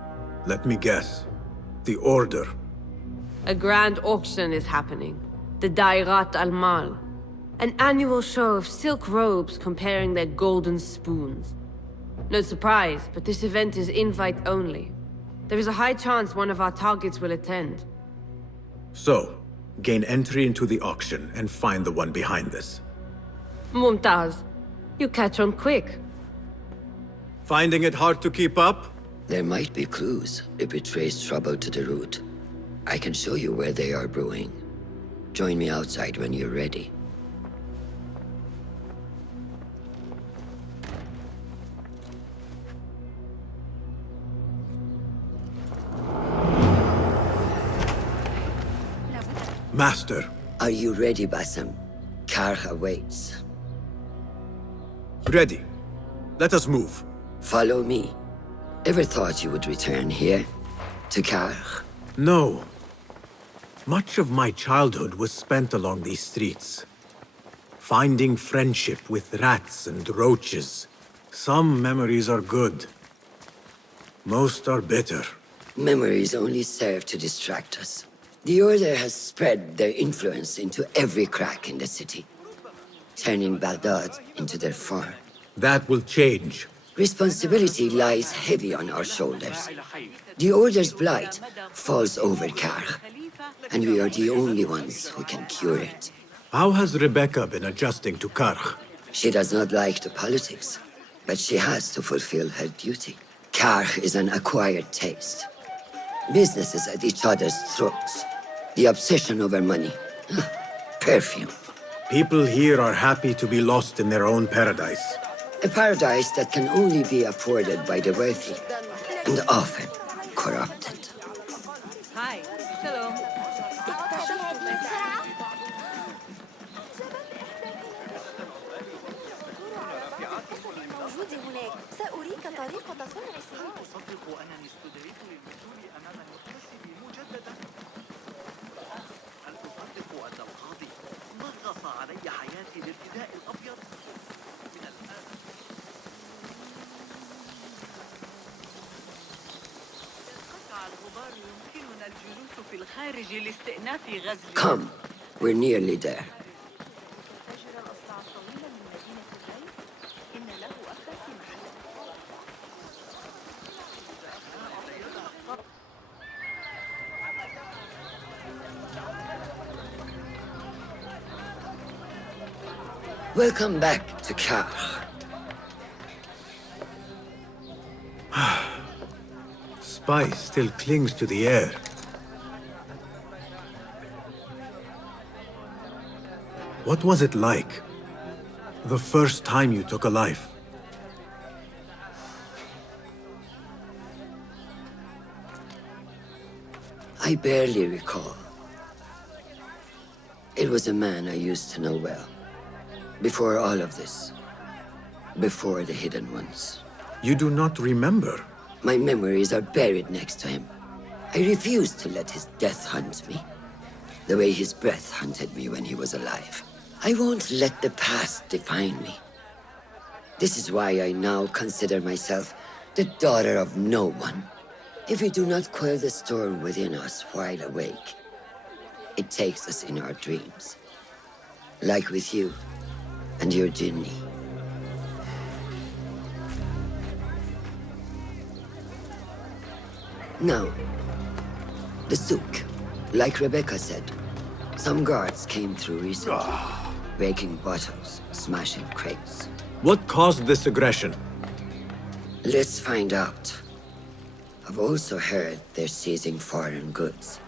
Let me guess. The Order. A grand auction is happening. The Dairat al-Mal. An annual show of silk robes comparing their golden spoons. No surprise, but this event is invite only. There is a high chance one of our targets will attend. So, gain entry into the auction and find the one behind this. Mumtaz, you catch on quick. Finding it hard to keep up? There might be clues if it traces trouble to the root. I can show you where they are brewing. Join me outside when you're ready. Master. Are you ready, Basim? Karkh awaits. Ready. Let us move. Follow me. Ever thought you would return here? To Karkh? No. Much of my childhood was spent along these streets. Finding friendship with rats and roaches. Some memories are good. Most are bitter. Memories only serve to distract us. The Order has spread their influence into every crack in the city, turning Baghdad into their farm. That will change. Responsibility lies heavy on our shoulders. The Order's blight falls over Karkh, and we are the only ones who can cure it. How has Rebecca been adjusting to Karkh? She does not like the politics, but she has to fulfill her duty. Karkh is an acquired taste. Businesses at each other's throats. The obsession over money. Perfume. People here are happy to be lost in their own paradise. A paradise that can only be afforded by the wealthy, and often corrupted. Hi. Shalom. سأريك طريقة صنع السلاح. أصدق أنني استدعيت للوصول أمام المحتسب مجددا. هل تصدق أن القاضي نغص علي حياتي لارتداء الأبيض؟ من الآن انقطع الغبار يمكننا الجلوس في الخارج لاستئناف غزل. Come, we're nearly there. Welcome back to Kar. Spice still clings to the air. What was it like? The first time you took a life? I barely recall. It was a man I used to know well. Before all of this. Before the Hidden Ones. You do not remember? My memories are buried next to him. I refuse to let his death hunt me. The way his breath hunted me when he was alive. I won't let the past define me. This is why I now consider myself the daughter of no one. If we do not quell the storm within us while awake, it takes us in our dreams. Like with you and your Jinni. Now, the souk, like Rebecca said, some guards came through recently, breaking bottles, smashing crates. What caused this aggression? Let's find out. I've also heard they're seizing foreign goods,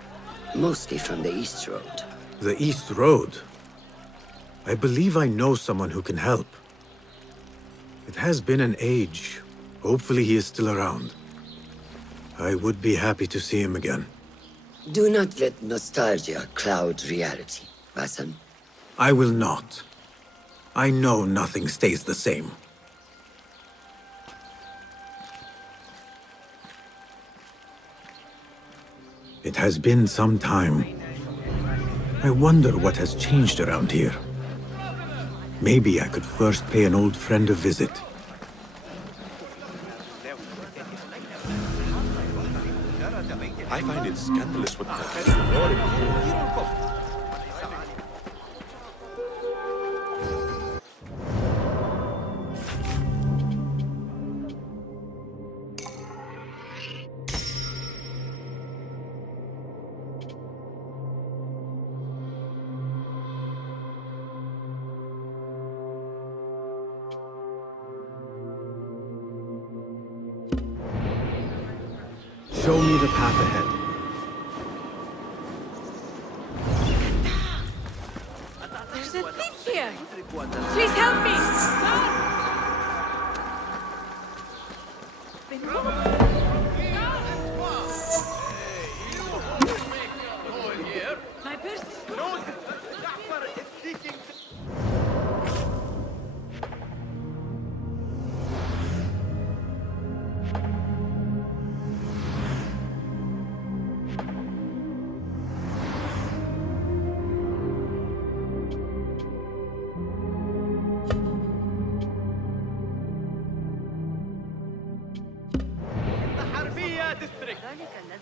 mostly from the East Road. The East Road? I believe I know someone who can help. It has been an age. Hopefully he is still around. I would be happy to see him again. Do not let nostalgia cloud reality, Basim. I will not. I know nothing stays the same. It has been some time. I wonder what has changed around here. Maybe I could first pay an old friend a visit. I find it scandalous what Show me the path ahead. There's a thief here! Please help me!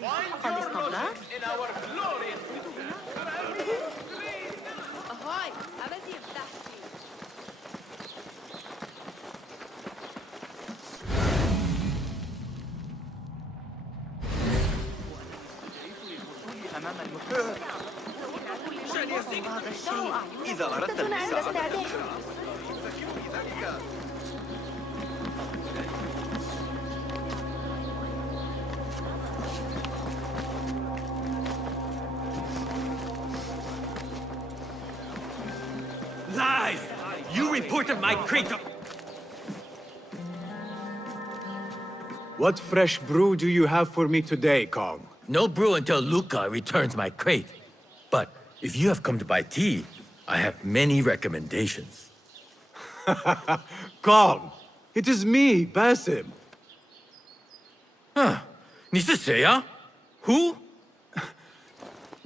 My purse is gone! إذا أردت المساعدة Lies! You reported my crate of... What fresh brew do you have for me today, Kong? No brew until Luca returns my crate. But if you have come to buy tea, I have many recommendations. Kong! It is me, Basim. Huh. 你是谁啊? Who?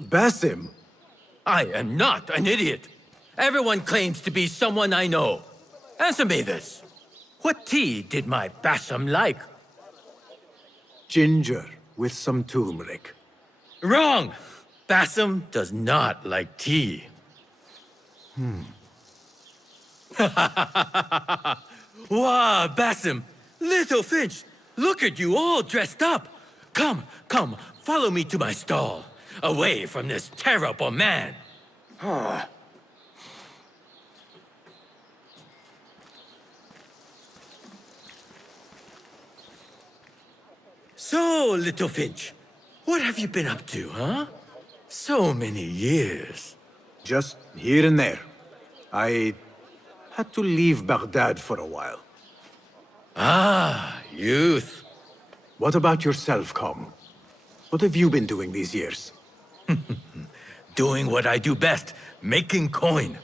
Basim. I am not an idiot. Everyone claims to be someone I know. Answer me this. What tea did my Basim like? Ginger with some turmeric. Wrong! Basim does not like tea. Wow, Basim! Little Finch! Look at you all dressed up! Come, come, follow me to my stall. Away from this terrible man. So, little Finch, what have you been up to, huh? So many years. Just here and there. I had to leave Baghdad for a while. Ah, youth. What about yourself, Kong? What have you been doing these years? Doing what I do best, making coin.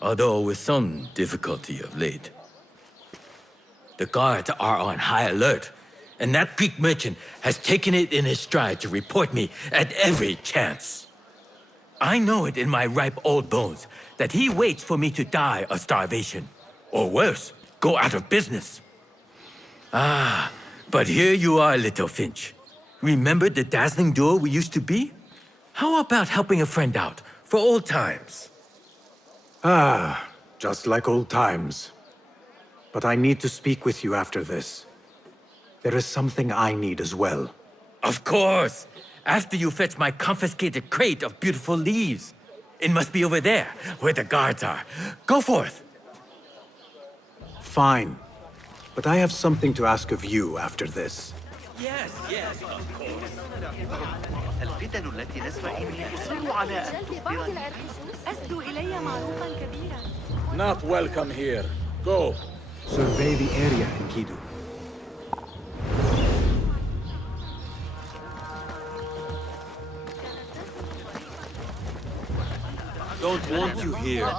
Although with some difficulty of late. The guards are on high alert, and that Greek merchant has taken it in his stride to report me at every chance. I know it in my ripe old bones that he waits for me to die of starvation. Or worse, go out of business. Ah, but here you are, little Finch. Remember the dazzling duo we used to be? How about helping a friend out, for old times? Ah, just like old times. But I need to speak with you after this. There is something I need as well. Of course! After you fetch my confiscated crate of beautiful leaves. It must be over there, where the guards are. Go forth! Fine. But I have something to ask of you after this. Yes, of course. الفتن التي نسمع بها تصر على أن تخبرني. أسدوا إلي معروفا كبيرا. Not welcome here. Go. Survey the area, Enkidu. Don't want you here.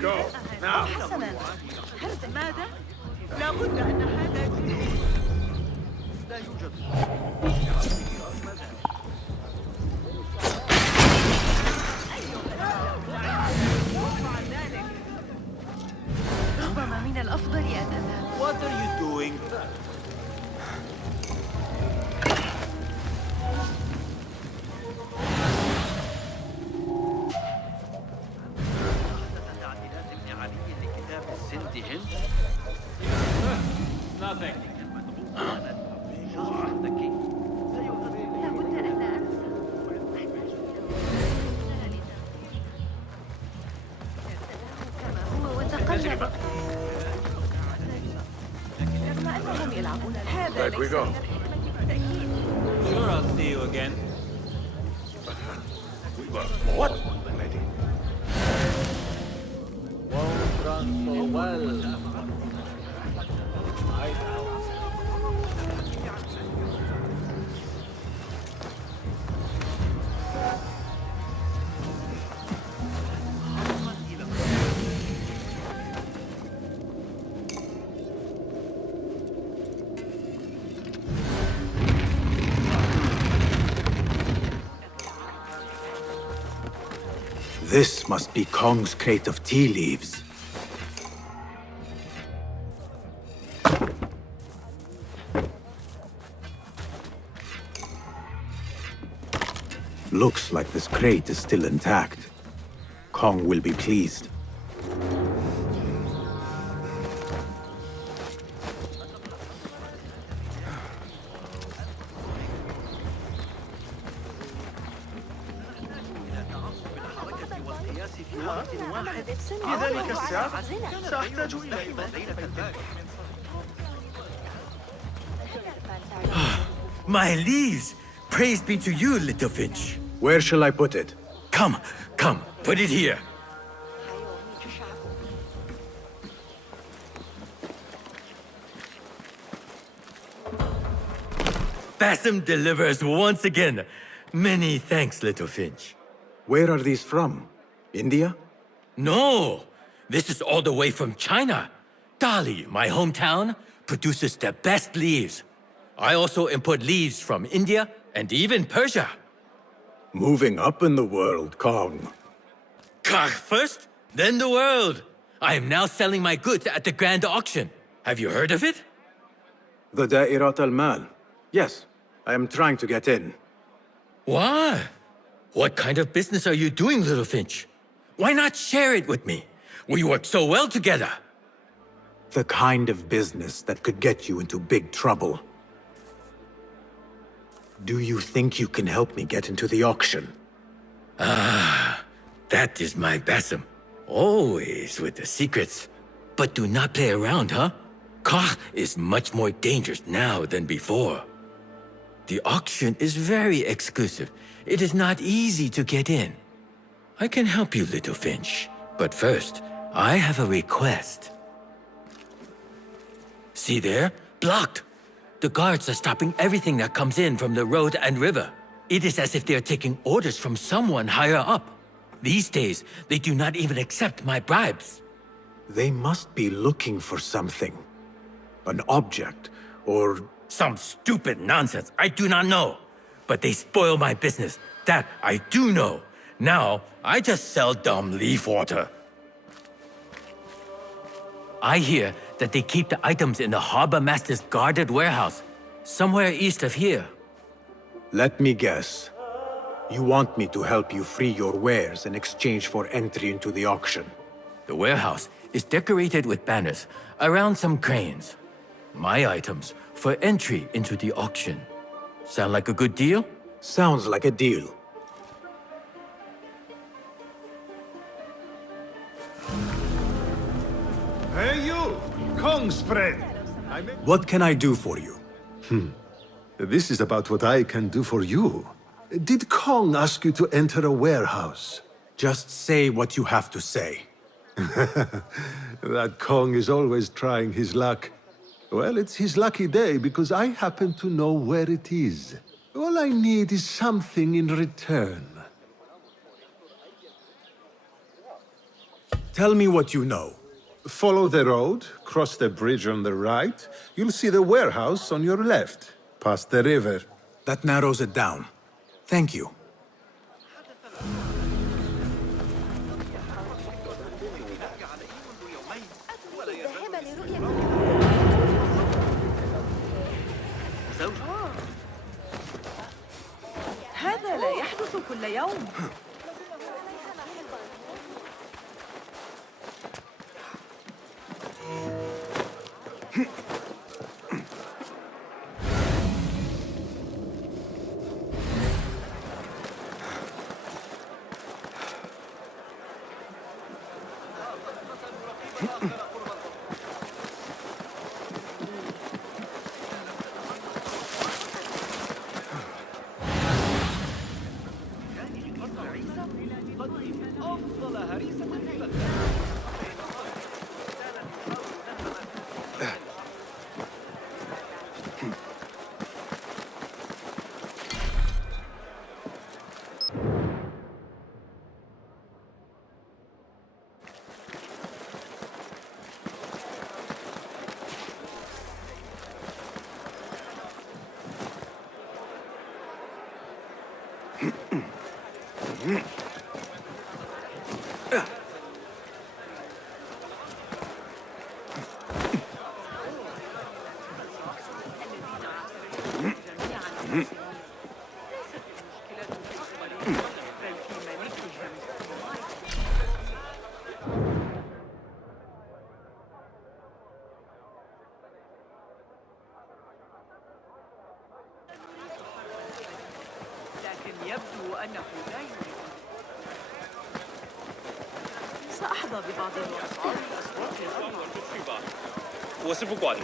Go. Now. حسنا. ماذا؟ لابد أن هذا لا يوجد. ربما من الأفضل أن أذهب. What are you doing? Nothing. Back we go. Sure, I'll see you again. What? Won't run so well. This must be Kong's crate of tea leaves. Looks like this crate is still intact. Kong will be pleased. في ذلك السياق سأحتاج إلى My leaves! Praise be to you, little Finch. Where shall I put it? Come, put it here. Basim delivers once again. Many thanks, little Finch. Where are these from? India? No, this is all the way from China. Dali, my hometown, produces the best leaves. I also import leaves from India and even Persia. Moving up in the world, Kong. Kah first, then the world. I am now selling my goods at the grand auction. Have you heard of it? The Da'irat al-Mal. Yes, I am trying to get in. Why? What kind of business are you doing, little Finch? Why not share it with me? We work so well together. The kind of business that could get you into big trouble. Do you think you can help me get into the auction? Ah, that is my Basim. Always with the secrets. but do not play around, huh? Koch is much more dangerous now than before. The auction is very exclusive. It is not easy to get in. I can help you, little Finch. But first, I have a request. See there? Blocked! The guards are stopping everything that comes in from the road and river. It is as if they are taking orders from someone higher up. These days, they do not even accept my bribes. They must be looking for something. An object, or... Some stupid nonsense, I do not know. But they spoil my business, that I do know. Now, I just sell dumb leaf water. I hear that they keep the items in the harbor master's guarded warehouse, somewhere east of here. Let me guess. You want me to help you free your wares in exchange for entry into the auction. The warehouse is decorated with banners around some cranes. My items for entry into the auction. Sound like a good deal? Sounds like a deal. Hey you, Kong's friend. What can I do for you? This is about what I can do for you. Did Kong ask you to enter a warehouse? Just say what you have to say. That Kong is always trying his luck. Well, it's his lucky day because I happen to know where it is. All I need is something in return. Tell me what you know. Follow the road, cross the bridge on the right. You'll see the warehouse on your left, past the river. That narrows it down. Thank you. هذا لا يحدث كل يوم. يبدو أنه لا يريد. سأحظى ببعض الوقت. 我是不管的。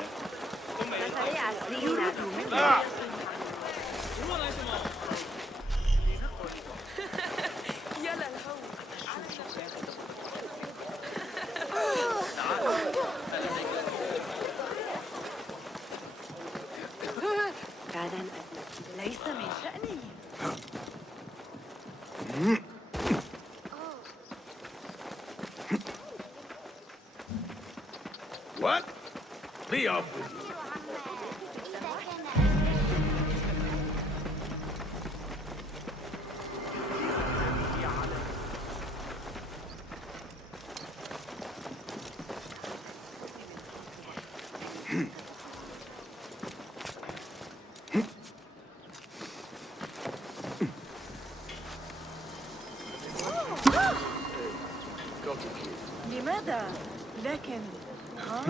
ليس من شأني. What? Be off with you. لماذا؟ لكن ها؟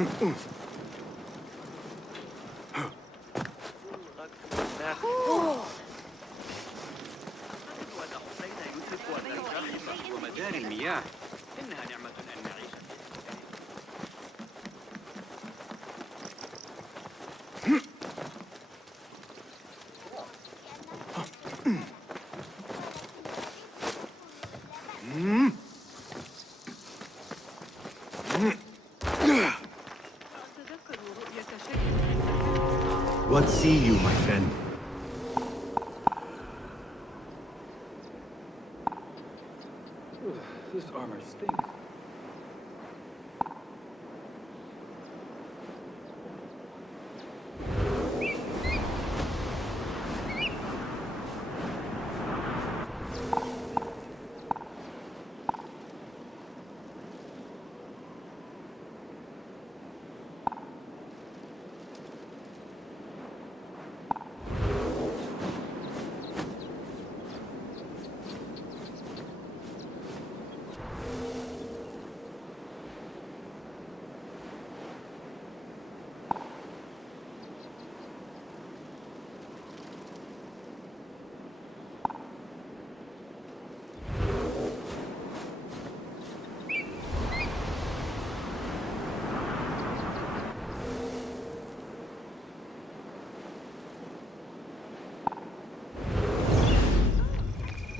ومجاري المياه إنها نعمة أن نعيش. What see you, my friend? This armor stinks.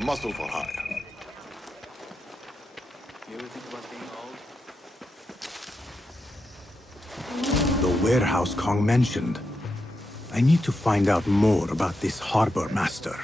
Muscle for hire. You ever think about being old? The warehouse Kong mentioned. I need to find out more about this harbor master.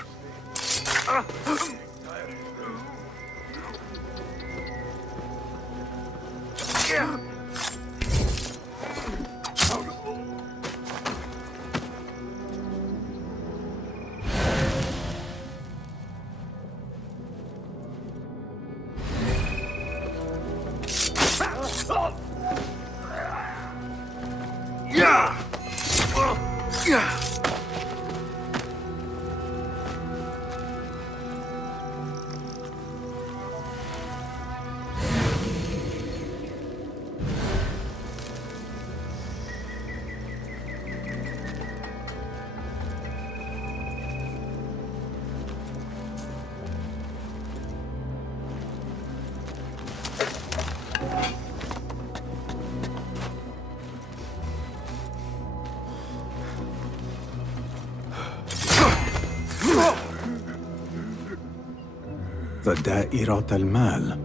The Da'irat al-Mal.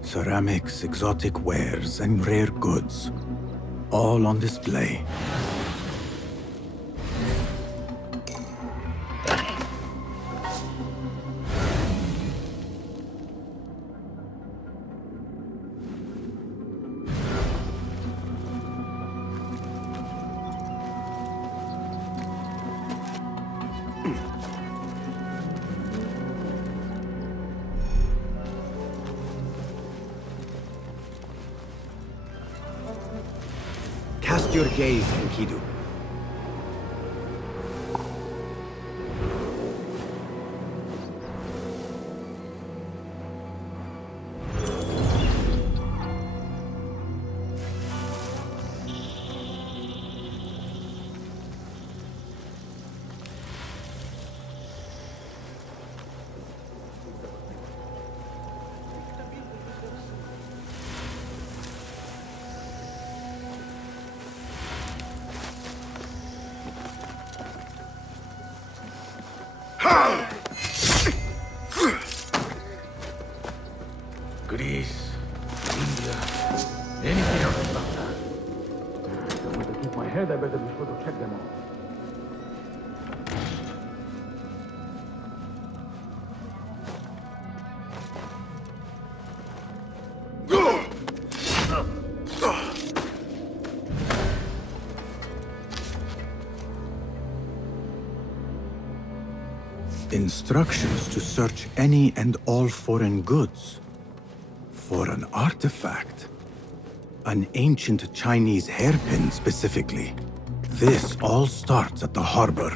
Ceramics, exotic wares, and rare goods. All on display. Cast your gaze, Enkidu. Greece, India, anything else about that? I want to keep my head, I better be sure to check them all. Instructions to search any and all foreign goods. For an artifact. An ancient Chinese hairpin, specifically. This all starts at the harbor.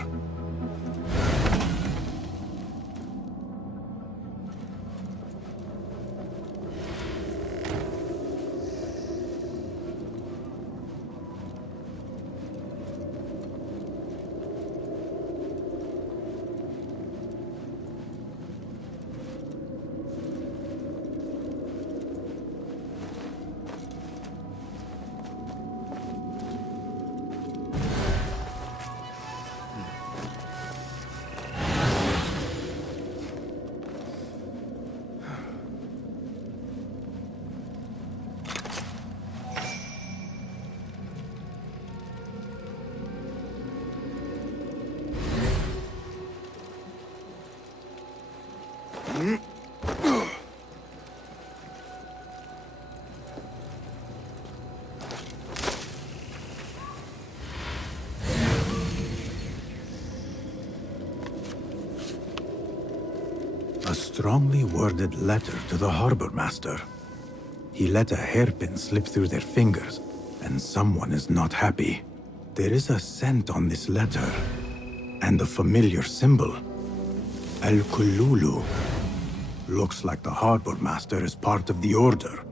strongly worded letter to the harbor master. He let a hairpin slip through their fingers, and someone is not happy. There is a scent on this letter, and a familiar symbol. Al-Kululu. Looks like the harbor master is part of the order.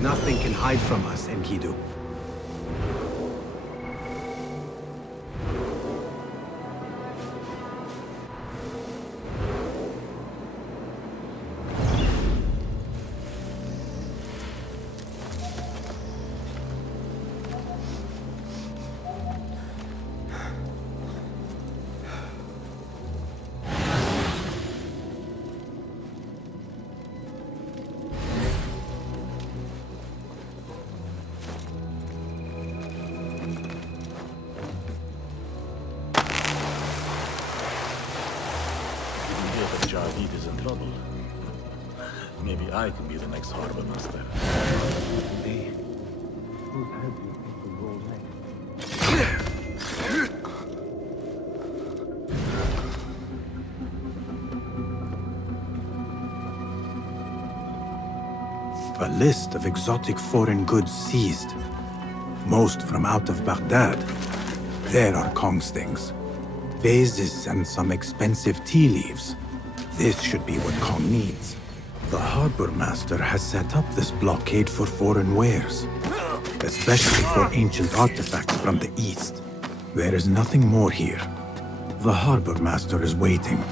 Nothing can hide from us, Enkidu. Javid is in trouble. Maybe I can be the next harbor master. Indeed. Whose head do you think will roll next? A list of exotic foreign goods seized. Most from out of Baghdad. There are Kong's things. Vases and some expensive tea leaves. This should be what Kong needs. The harbor master has set up this blockade for foreign wares. especially for ancient artifacts from the East. There is nothing more here. The Harbor Master is waiting.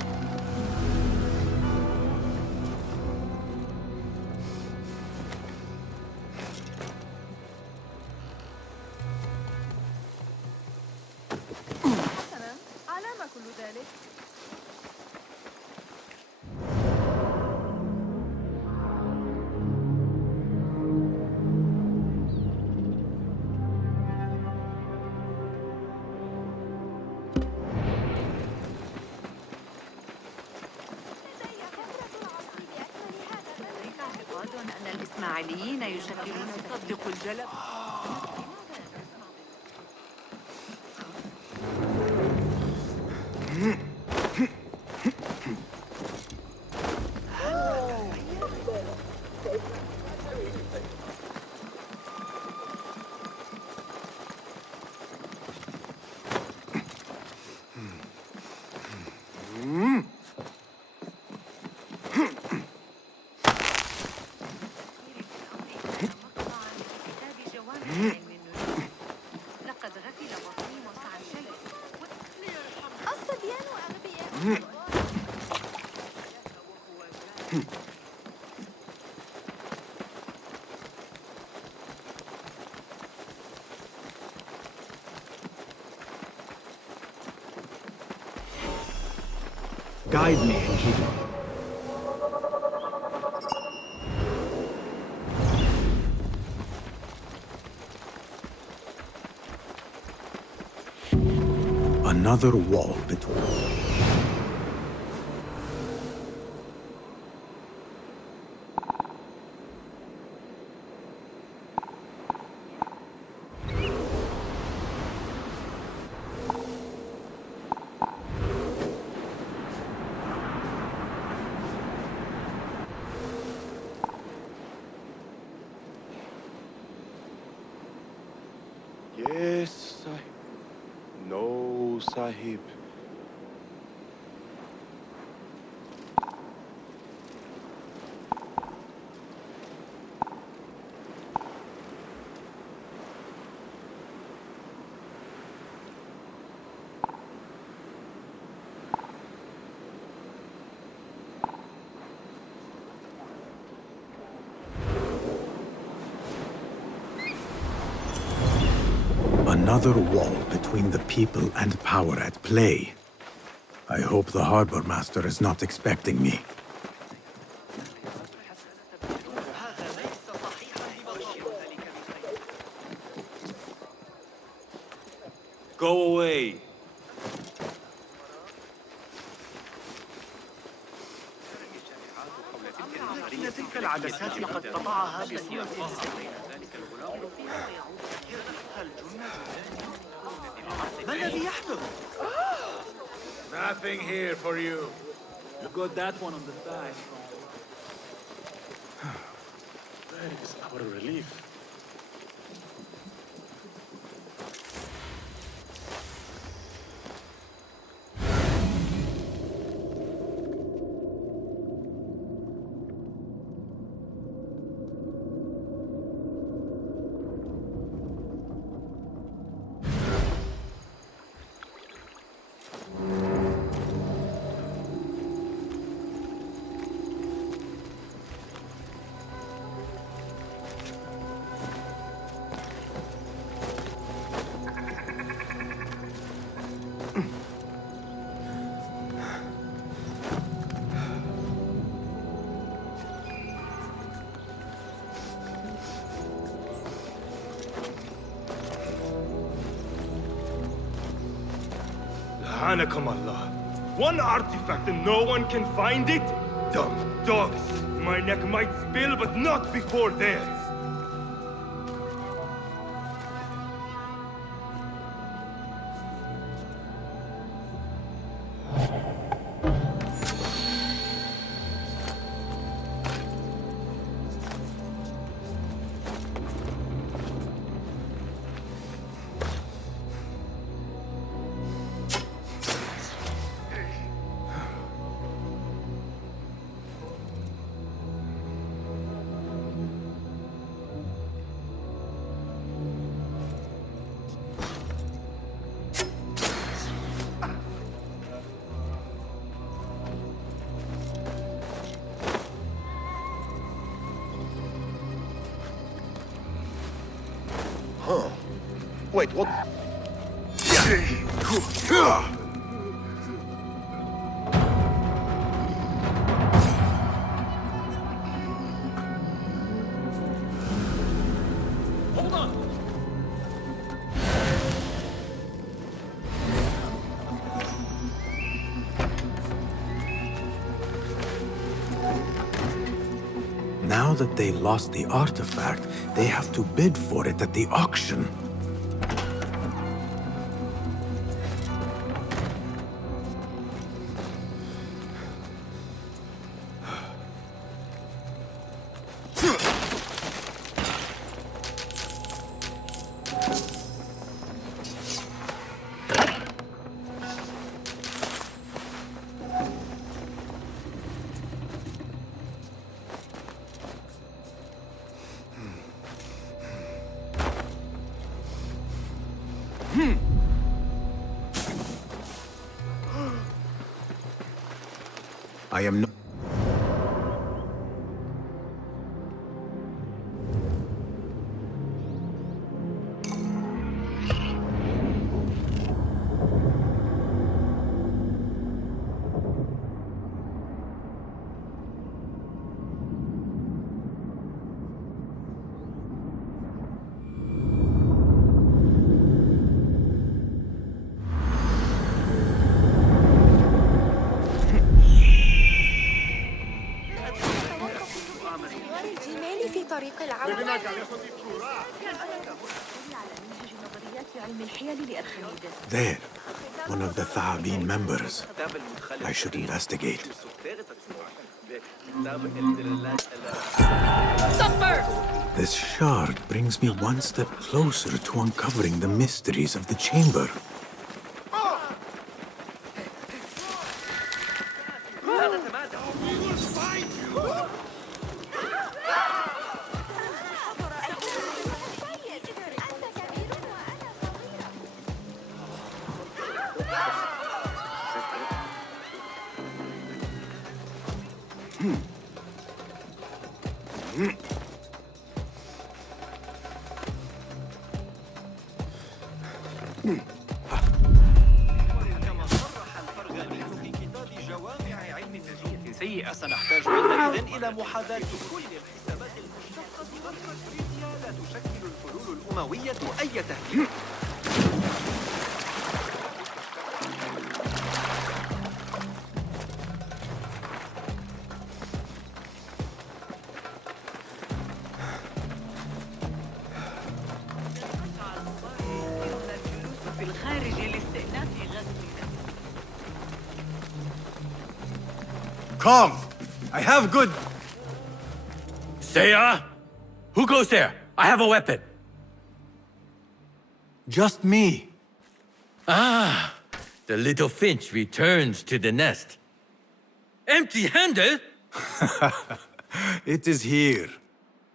أن الإسماعيليين يشكلون صدق الجلب. Guide me, Enkidu. Another wall between. Yes, Sahib. No, Sahib. Another wall between the people and power at play. I hope the Harbor Master is not expecting me. Go away. إن تلك العدسات لقد قطعها بصورة ما الذي يحدث؟ Nothing here for you. You got that one on the thigh. Where is our relief? Subhanakum Allah. One artifact and no one can find it? Dumb dogs. My neck might spill, but not before theirs. Wait, what? Hold on! Now that they lost the artifact, they have to bid for it at the auction. I am not... There, one of the Thaabin members. I should investigate. This shard brings me one step closer to uncovering the mysteries of the chamber. سيئة سنحتاج عندئذ إلى محاذاة كل الحسابات المشتقة والتركيبية لا تشكل الحلول الأموية أي تهديد. الجلوس في الخارج لاستئناف غزونا. Come! I have good... Seiya? Who goes there? I have a weapon. Just me. Ah, the little finch returns to the nest. Empty-handed? It is here.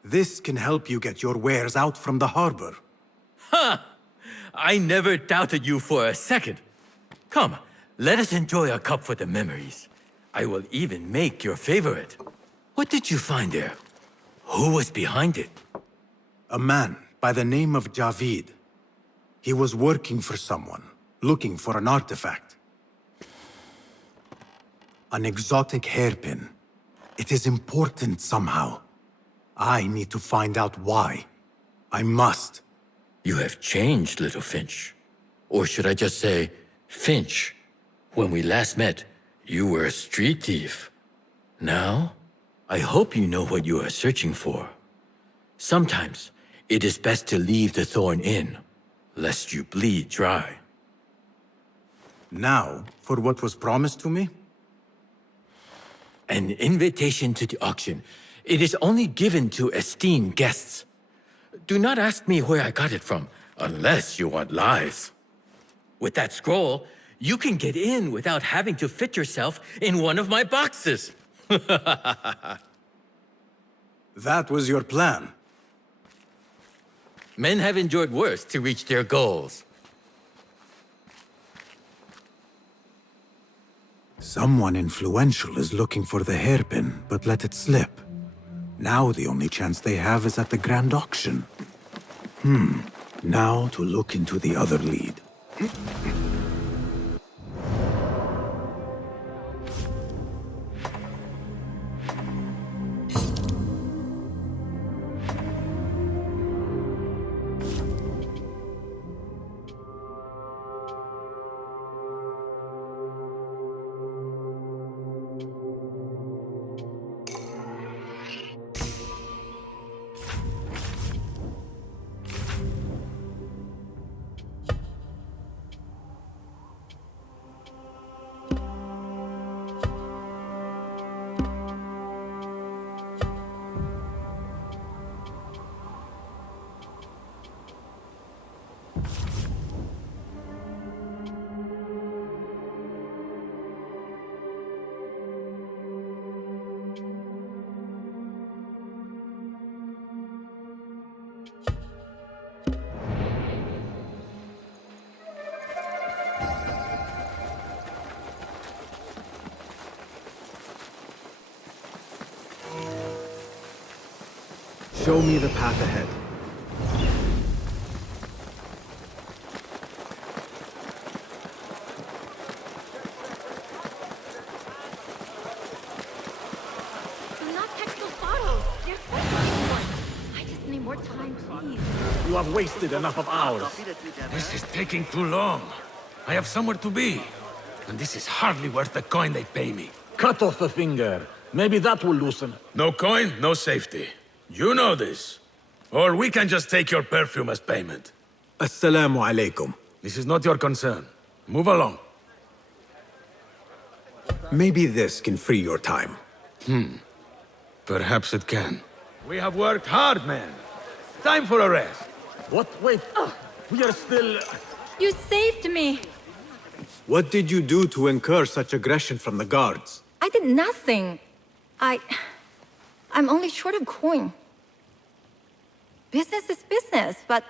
This can help you get your wares out from the harbor. Ha! I never doubted you for a second. Come, let us enjoy a cup for the memories. I will even make your favorite. What did you find there? Who was behind it? A man by the name of Javid. He was working for someone, looking for an artifact. An exotic hairpin. It is important somehow. I need to find out why. I must. You have changed, little Finch. Or should I just say, Finch? When we last met, you were a street thief. Now, I hope you know what you are searching for. Sometimes, it is best to leave the thorn in, lest you bleed dry. Now, for what was promised to me? An invitation to the auction. It is only given to esteemed guests. Do not ask me where I got it from, unless you want lies. With that scroll, you can get in without having to fit yourself in one of my boxes. That was your plan. Men have endured worse to reach their goals. Someone influential is looking for the hairpin, but let it slip. Now the only chance they have is at the grand auction. Now to look into the other lead. Show me the path ahead. Do not catch those bottles. They're for I just need more time, please. You have wasted enough of ours. This is taking too long. I have somewhere to be. And this is hardly worth the coin they pay me. Cut off a finger. Maybe that will loosen. No coin, no safety. You know this. Or we can just take your perfume as payment. Assalamu alaikum. This is not your concern. Move along. Maybe this can free your time. Perhaps it can. We have worked hard, man. Time for a rest. What? Wait. We are still... You saved me. What did you do to incur such aggression from the guards? I did nothing. I'm only short of coin. Business is business, but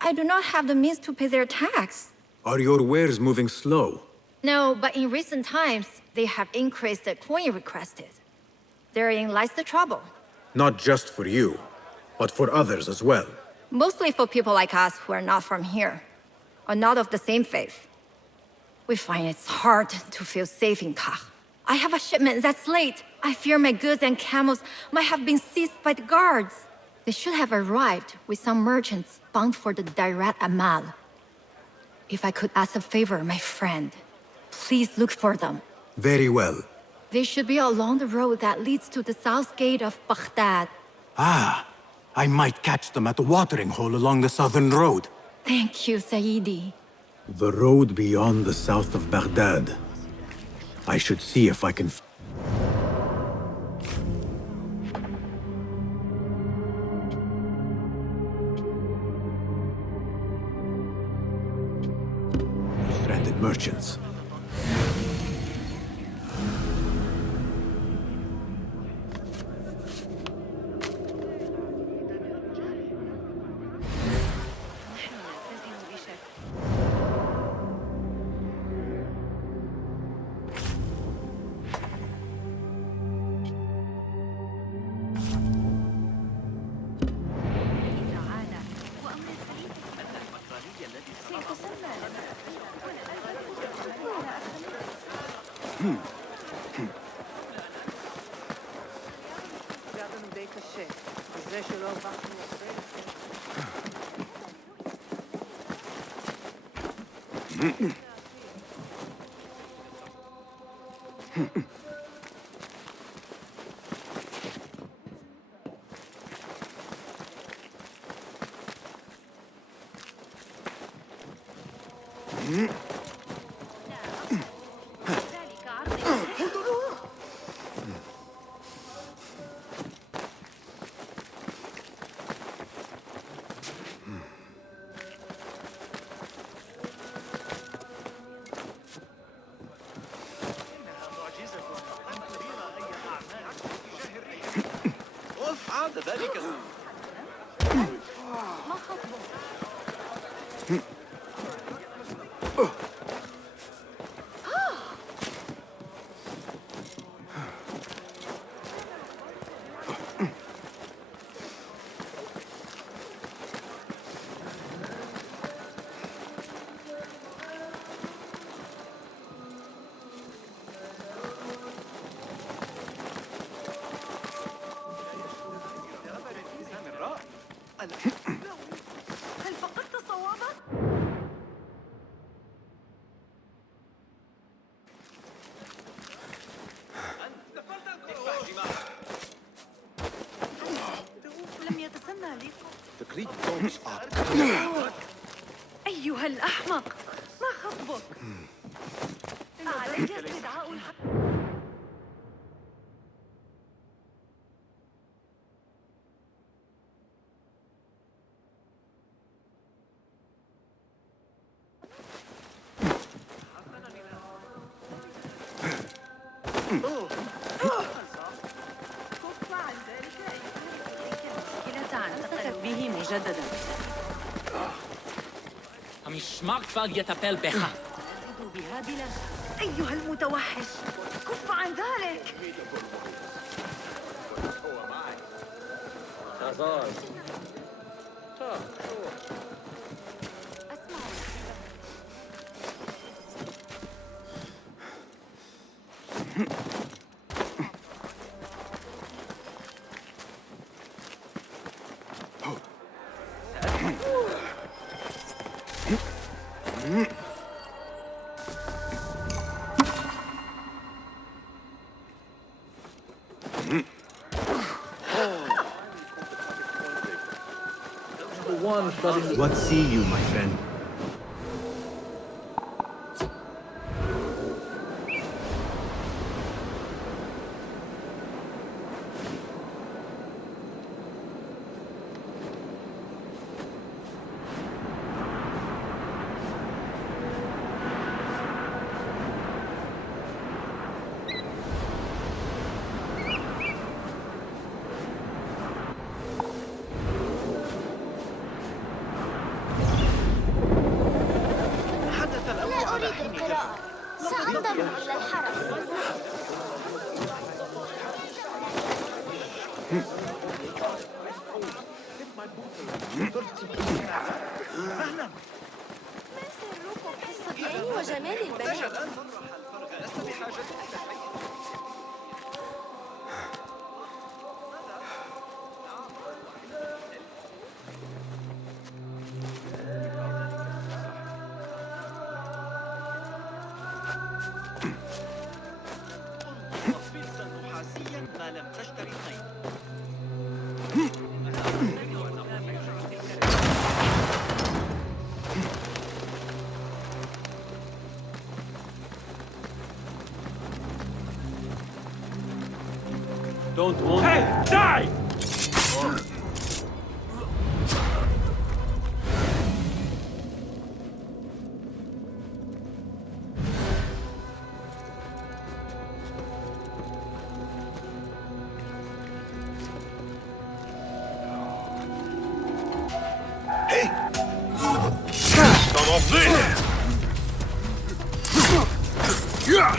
I do not have the means to pay their tax. Are your wares moving slow? No, but in recent times, they have increased the coin requested. Therein lies the trouble. Not just for you, but for others as well. Mostly for people like us who are not from here, or not of the same faith. We find it's hard to feel safe in Kach. I have a shipment that's late. I fear my goods and camels might have been seized by the guards. They should have arrived with some merchants bound for the Dairat Amal. If I could ask a favor, my friend, please look for them. Very well. They should be along the road that leads to the south gate of Baghdad. Ah, I might catch them at the watering hole along the southern road. Thank you, Saidi. The road beyond the south of Baghdad. I should see if I can... Stranded merchants. أيها الأحمق، ما خطبك؟ علي استدعاء كف عن ذلك مشكلة عن به مجددا. המשמר כבר יטפל בך. بها بلا أيها المتوحش، كف عن ذلك. What see you, my friend? سأنضم إلى الحرس. ما سركم في الصبيان وجمال البنات؟ Don't want. Hey, die! Hey! Come off there! Yeah!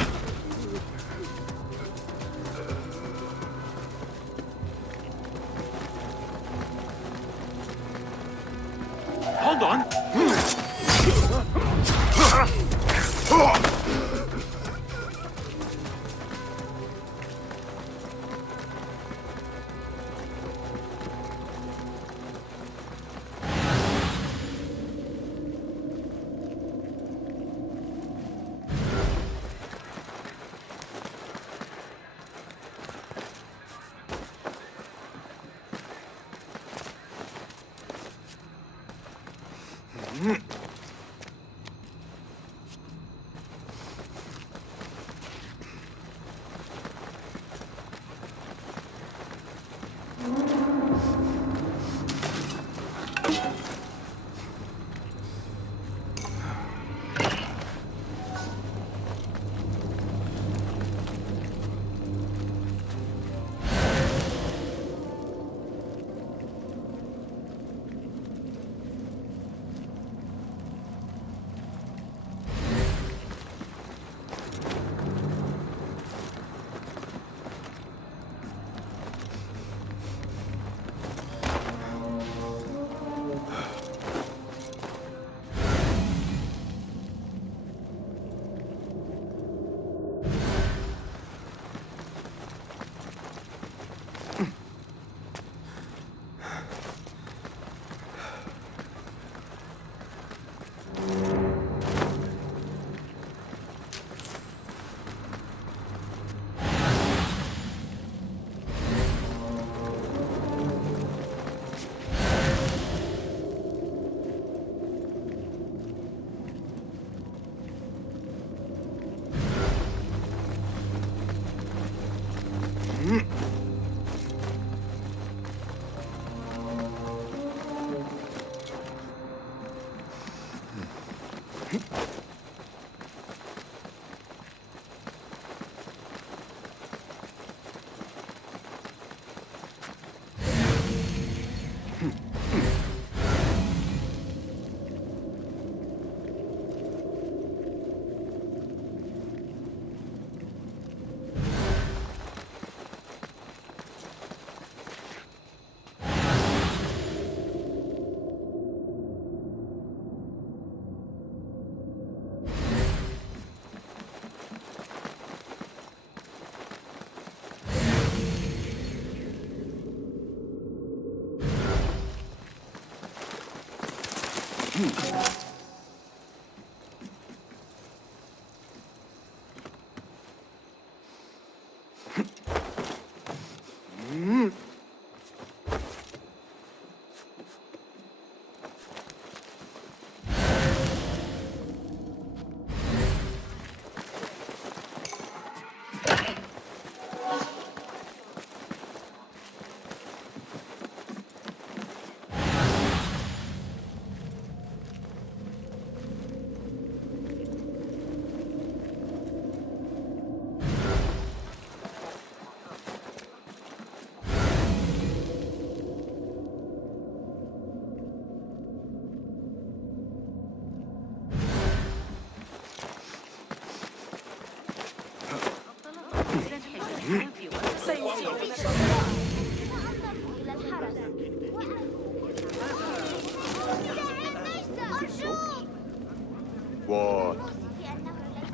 What?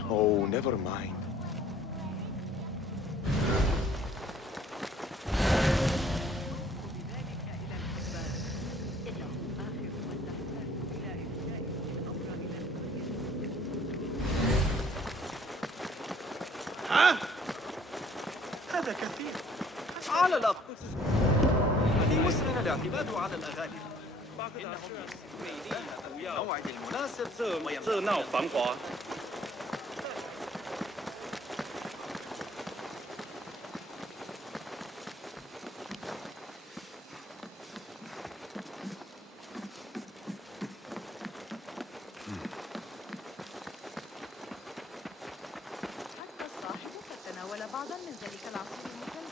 Oh, never mind. هذا كثير. على الأقل في وسعنا الاعتماد على الأغاني. إنهم في الموعد المناسب ويمنعون. الصاحب قد تناول بعضا من ذلك العصير المثلج.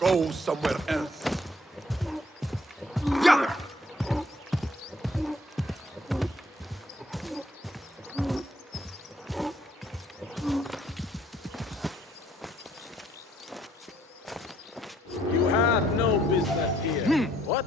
Go somewhere else. Yeah! You have no business here. What?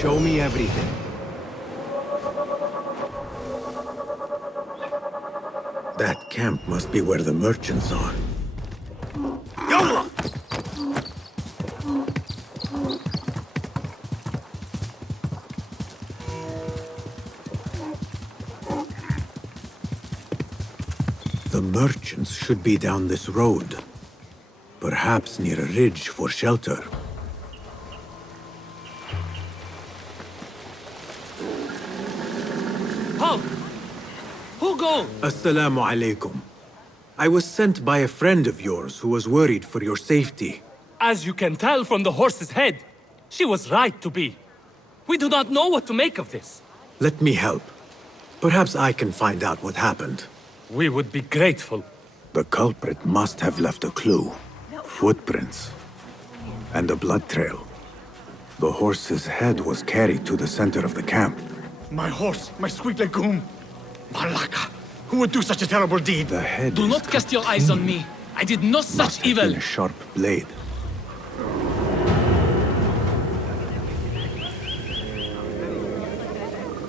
Show me everything. That camp must be where the merchants are. The merchants should be down this road. Perhaps near a ridge for shelter. Halt! Who go? Assalamu alaikum. I was sent by a friend of yours who was worried for your safety. As you can tell from the horse's head, she was right to be. We do not know what to make of this. Let me help. Perhaps I can find out what happened. We would be grateful. The culprit must have left a clue. Footprints. And a blood trail. The horse's head was carried to the center of the camp. My horse, my sweet legume. Malaka, who would do such a terrible deed? The head Do not cast your eyes on me. I did no such evil. A sharp blade.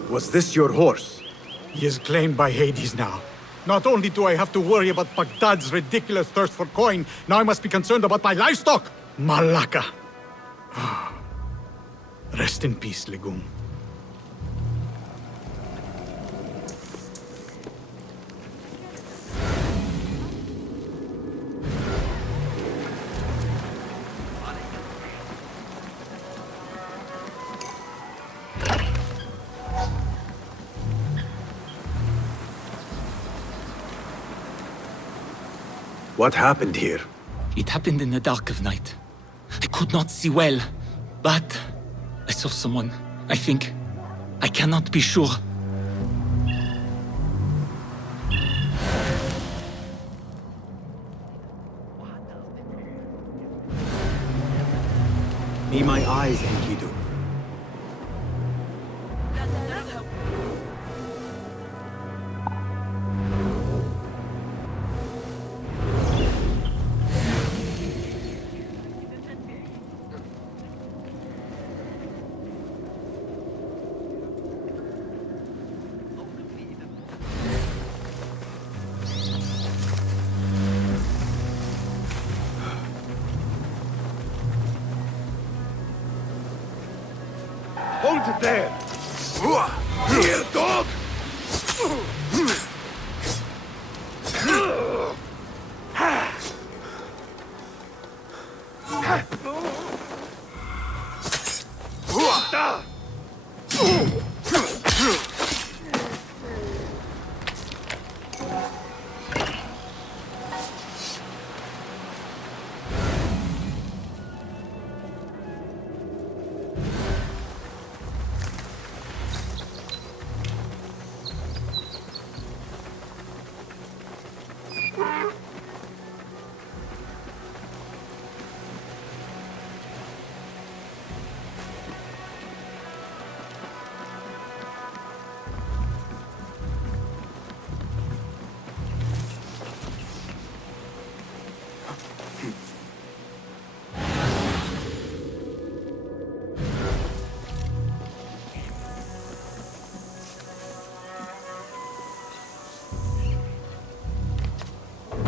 Was this your horse? He is claimed by Hades now. Not only do I have to worry about Baghdad's ridiculous thirst for coin, now I must be concerned about my livestock! Malaka! Rest in peace, legume. What happened here? It happened in the dark of night. I could not see well, but I saw someone, I think. I cannot be sure. Be my eyes, Enkidu. Hold it there! Here, dog!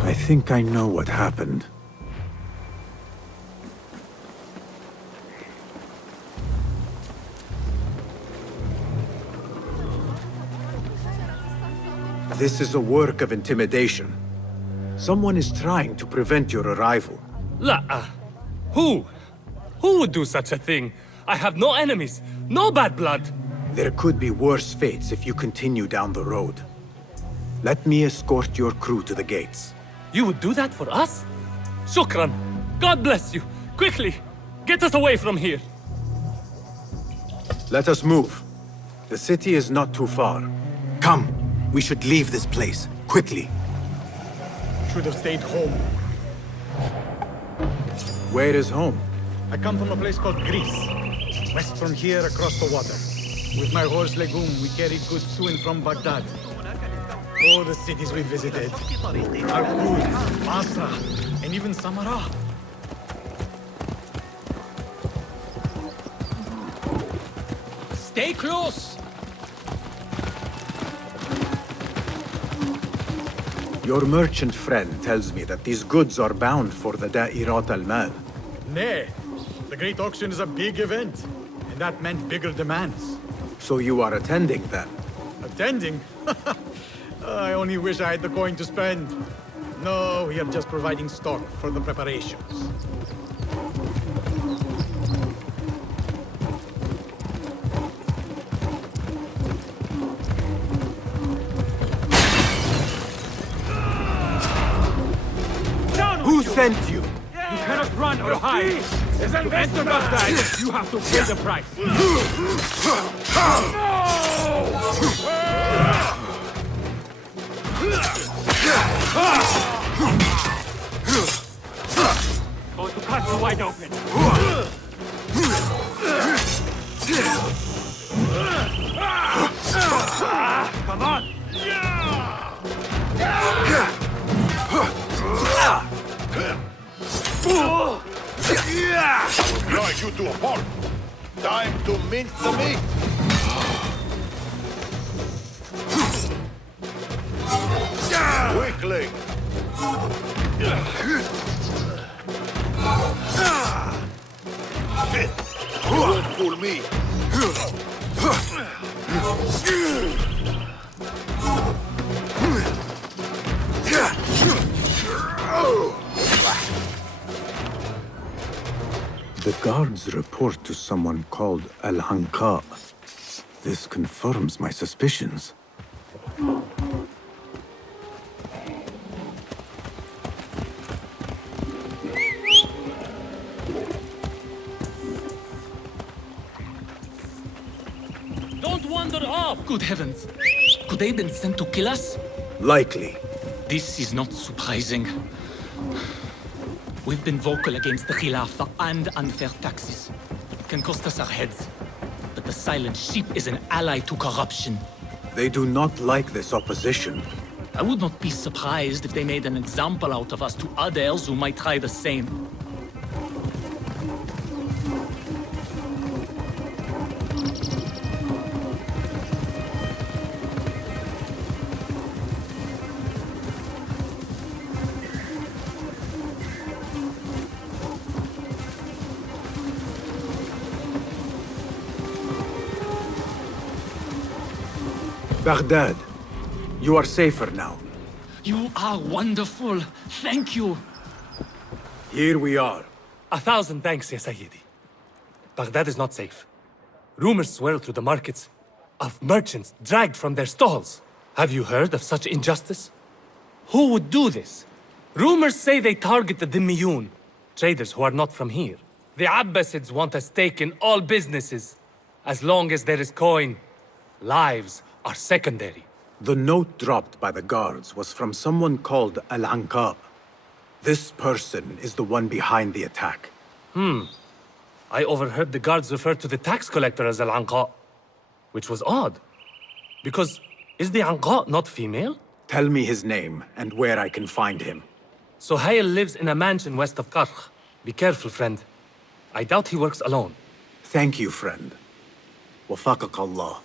I think I know what happened. This is a work of intimidation. Someone is trying to prevent your arrival. La, who? Who would do such a thing? I have no enemies, no bad blood. There could be worse fates if you continue down the road. Let me escort your crew to the gates. You would do that for us? Shukran. God bless you. Quickly, get us away from here. Let us move. The city is not too far. Come, we should leave this place, quickly. Should have stayed home. Where is home? I come from a place called Greece. West from here, across the water. With my horse Legume, we carried goods to and from Baghdad. All the cities we visited. Arqud, Basra, and even Samarra. Stay close! Your merchant friend tells me that these goods are bound for the Da'irat al-Mal. Nay, the Great Auction is a big event, and that meant bigger demands. So you are attending then? Attending? I only wish I had the coin to spend. No, we are just providing stock for the preparations. Who sent you? You cannot run or hide. As an investor must die, you have to pay the price. Going to cut you wide open. Come on! Drive you to a port. Time to mince the meat. Quickly. You won't fool me. The guards report to someone called Al-Hanqa. This confirms my suspicions. Don't wander off! Good heavens! Could they have been sent to kill us? Likely. This is not surprising. We've been vocal against the Khilafah and unfair taxes. It can cost us our heads. But the Silent Sheep is an ally to corruption. They do not like this opposition. I would not be surprised if they made an example out of us to others who might try the same. Baghdad, you are safer now. You are wonderful. Thank you. Here we are. 1,000 thanks, Ya Sayyidi. Baghdad is not safe. Rumors swirl through the markets of merchants dragged from their stalls. Have you heard of such injustice? Who would do this? Rumors say they target the Dhimmiyun, traders who are not from here. The Abbasids want a stake in all businesses. As long as there is coin, lives are secondary. The note dropped by the guards was from someone called Al-Hanqa. This person is the one behind the attack. I overheard the guards refer to the tax collector as Al-Hanqa, which was odd. Because is the Hanqa not female? Tell me his name and where I can find him. Suhail lives in a mansion west of Karkh. Be careful, friend. I doubt he works alone. Thank you, friend. Wafaqak Allah.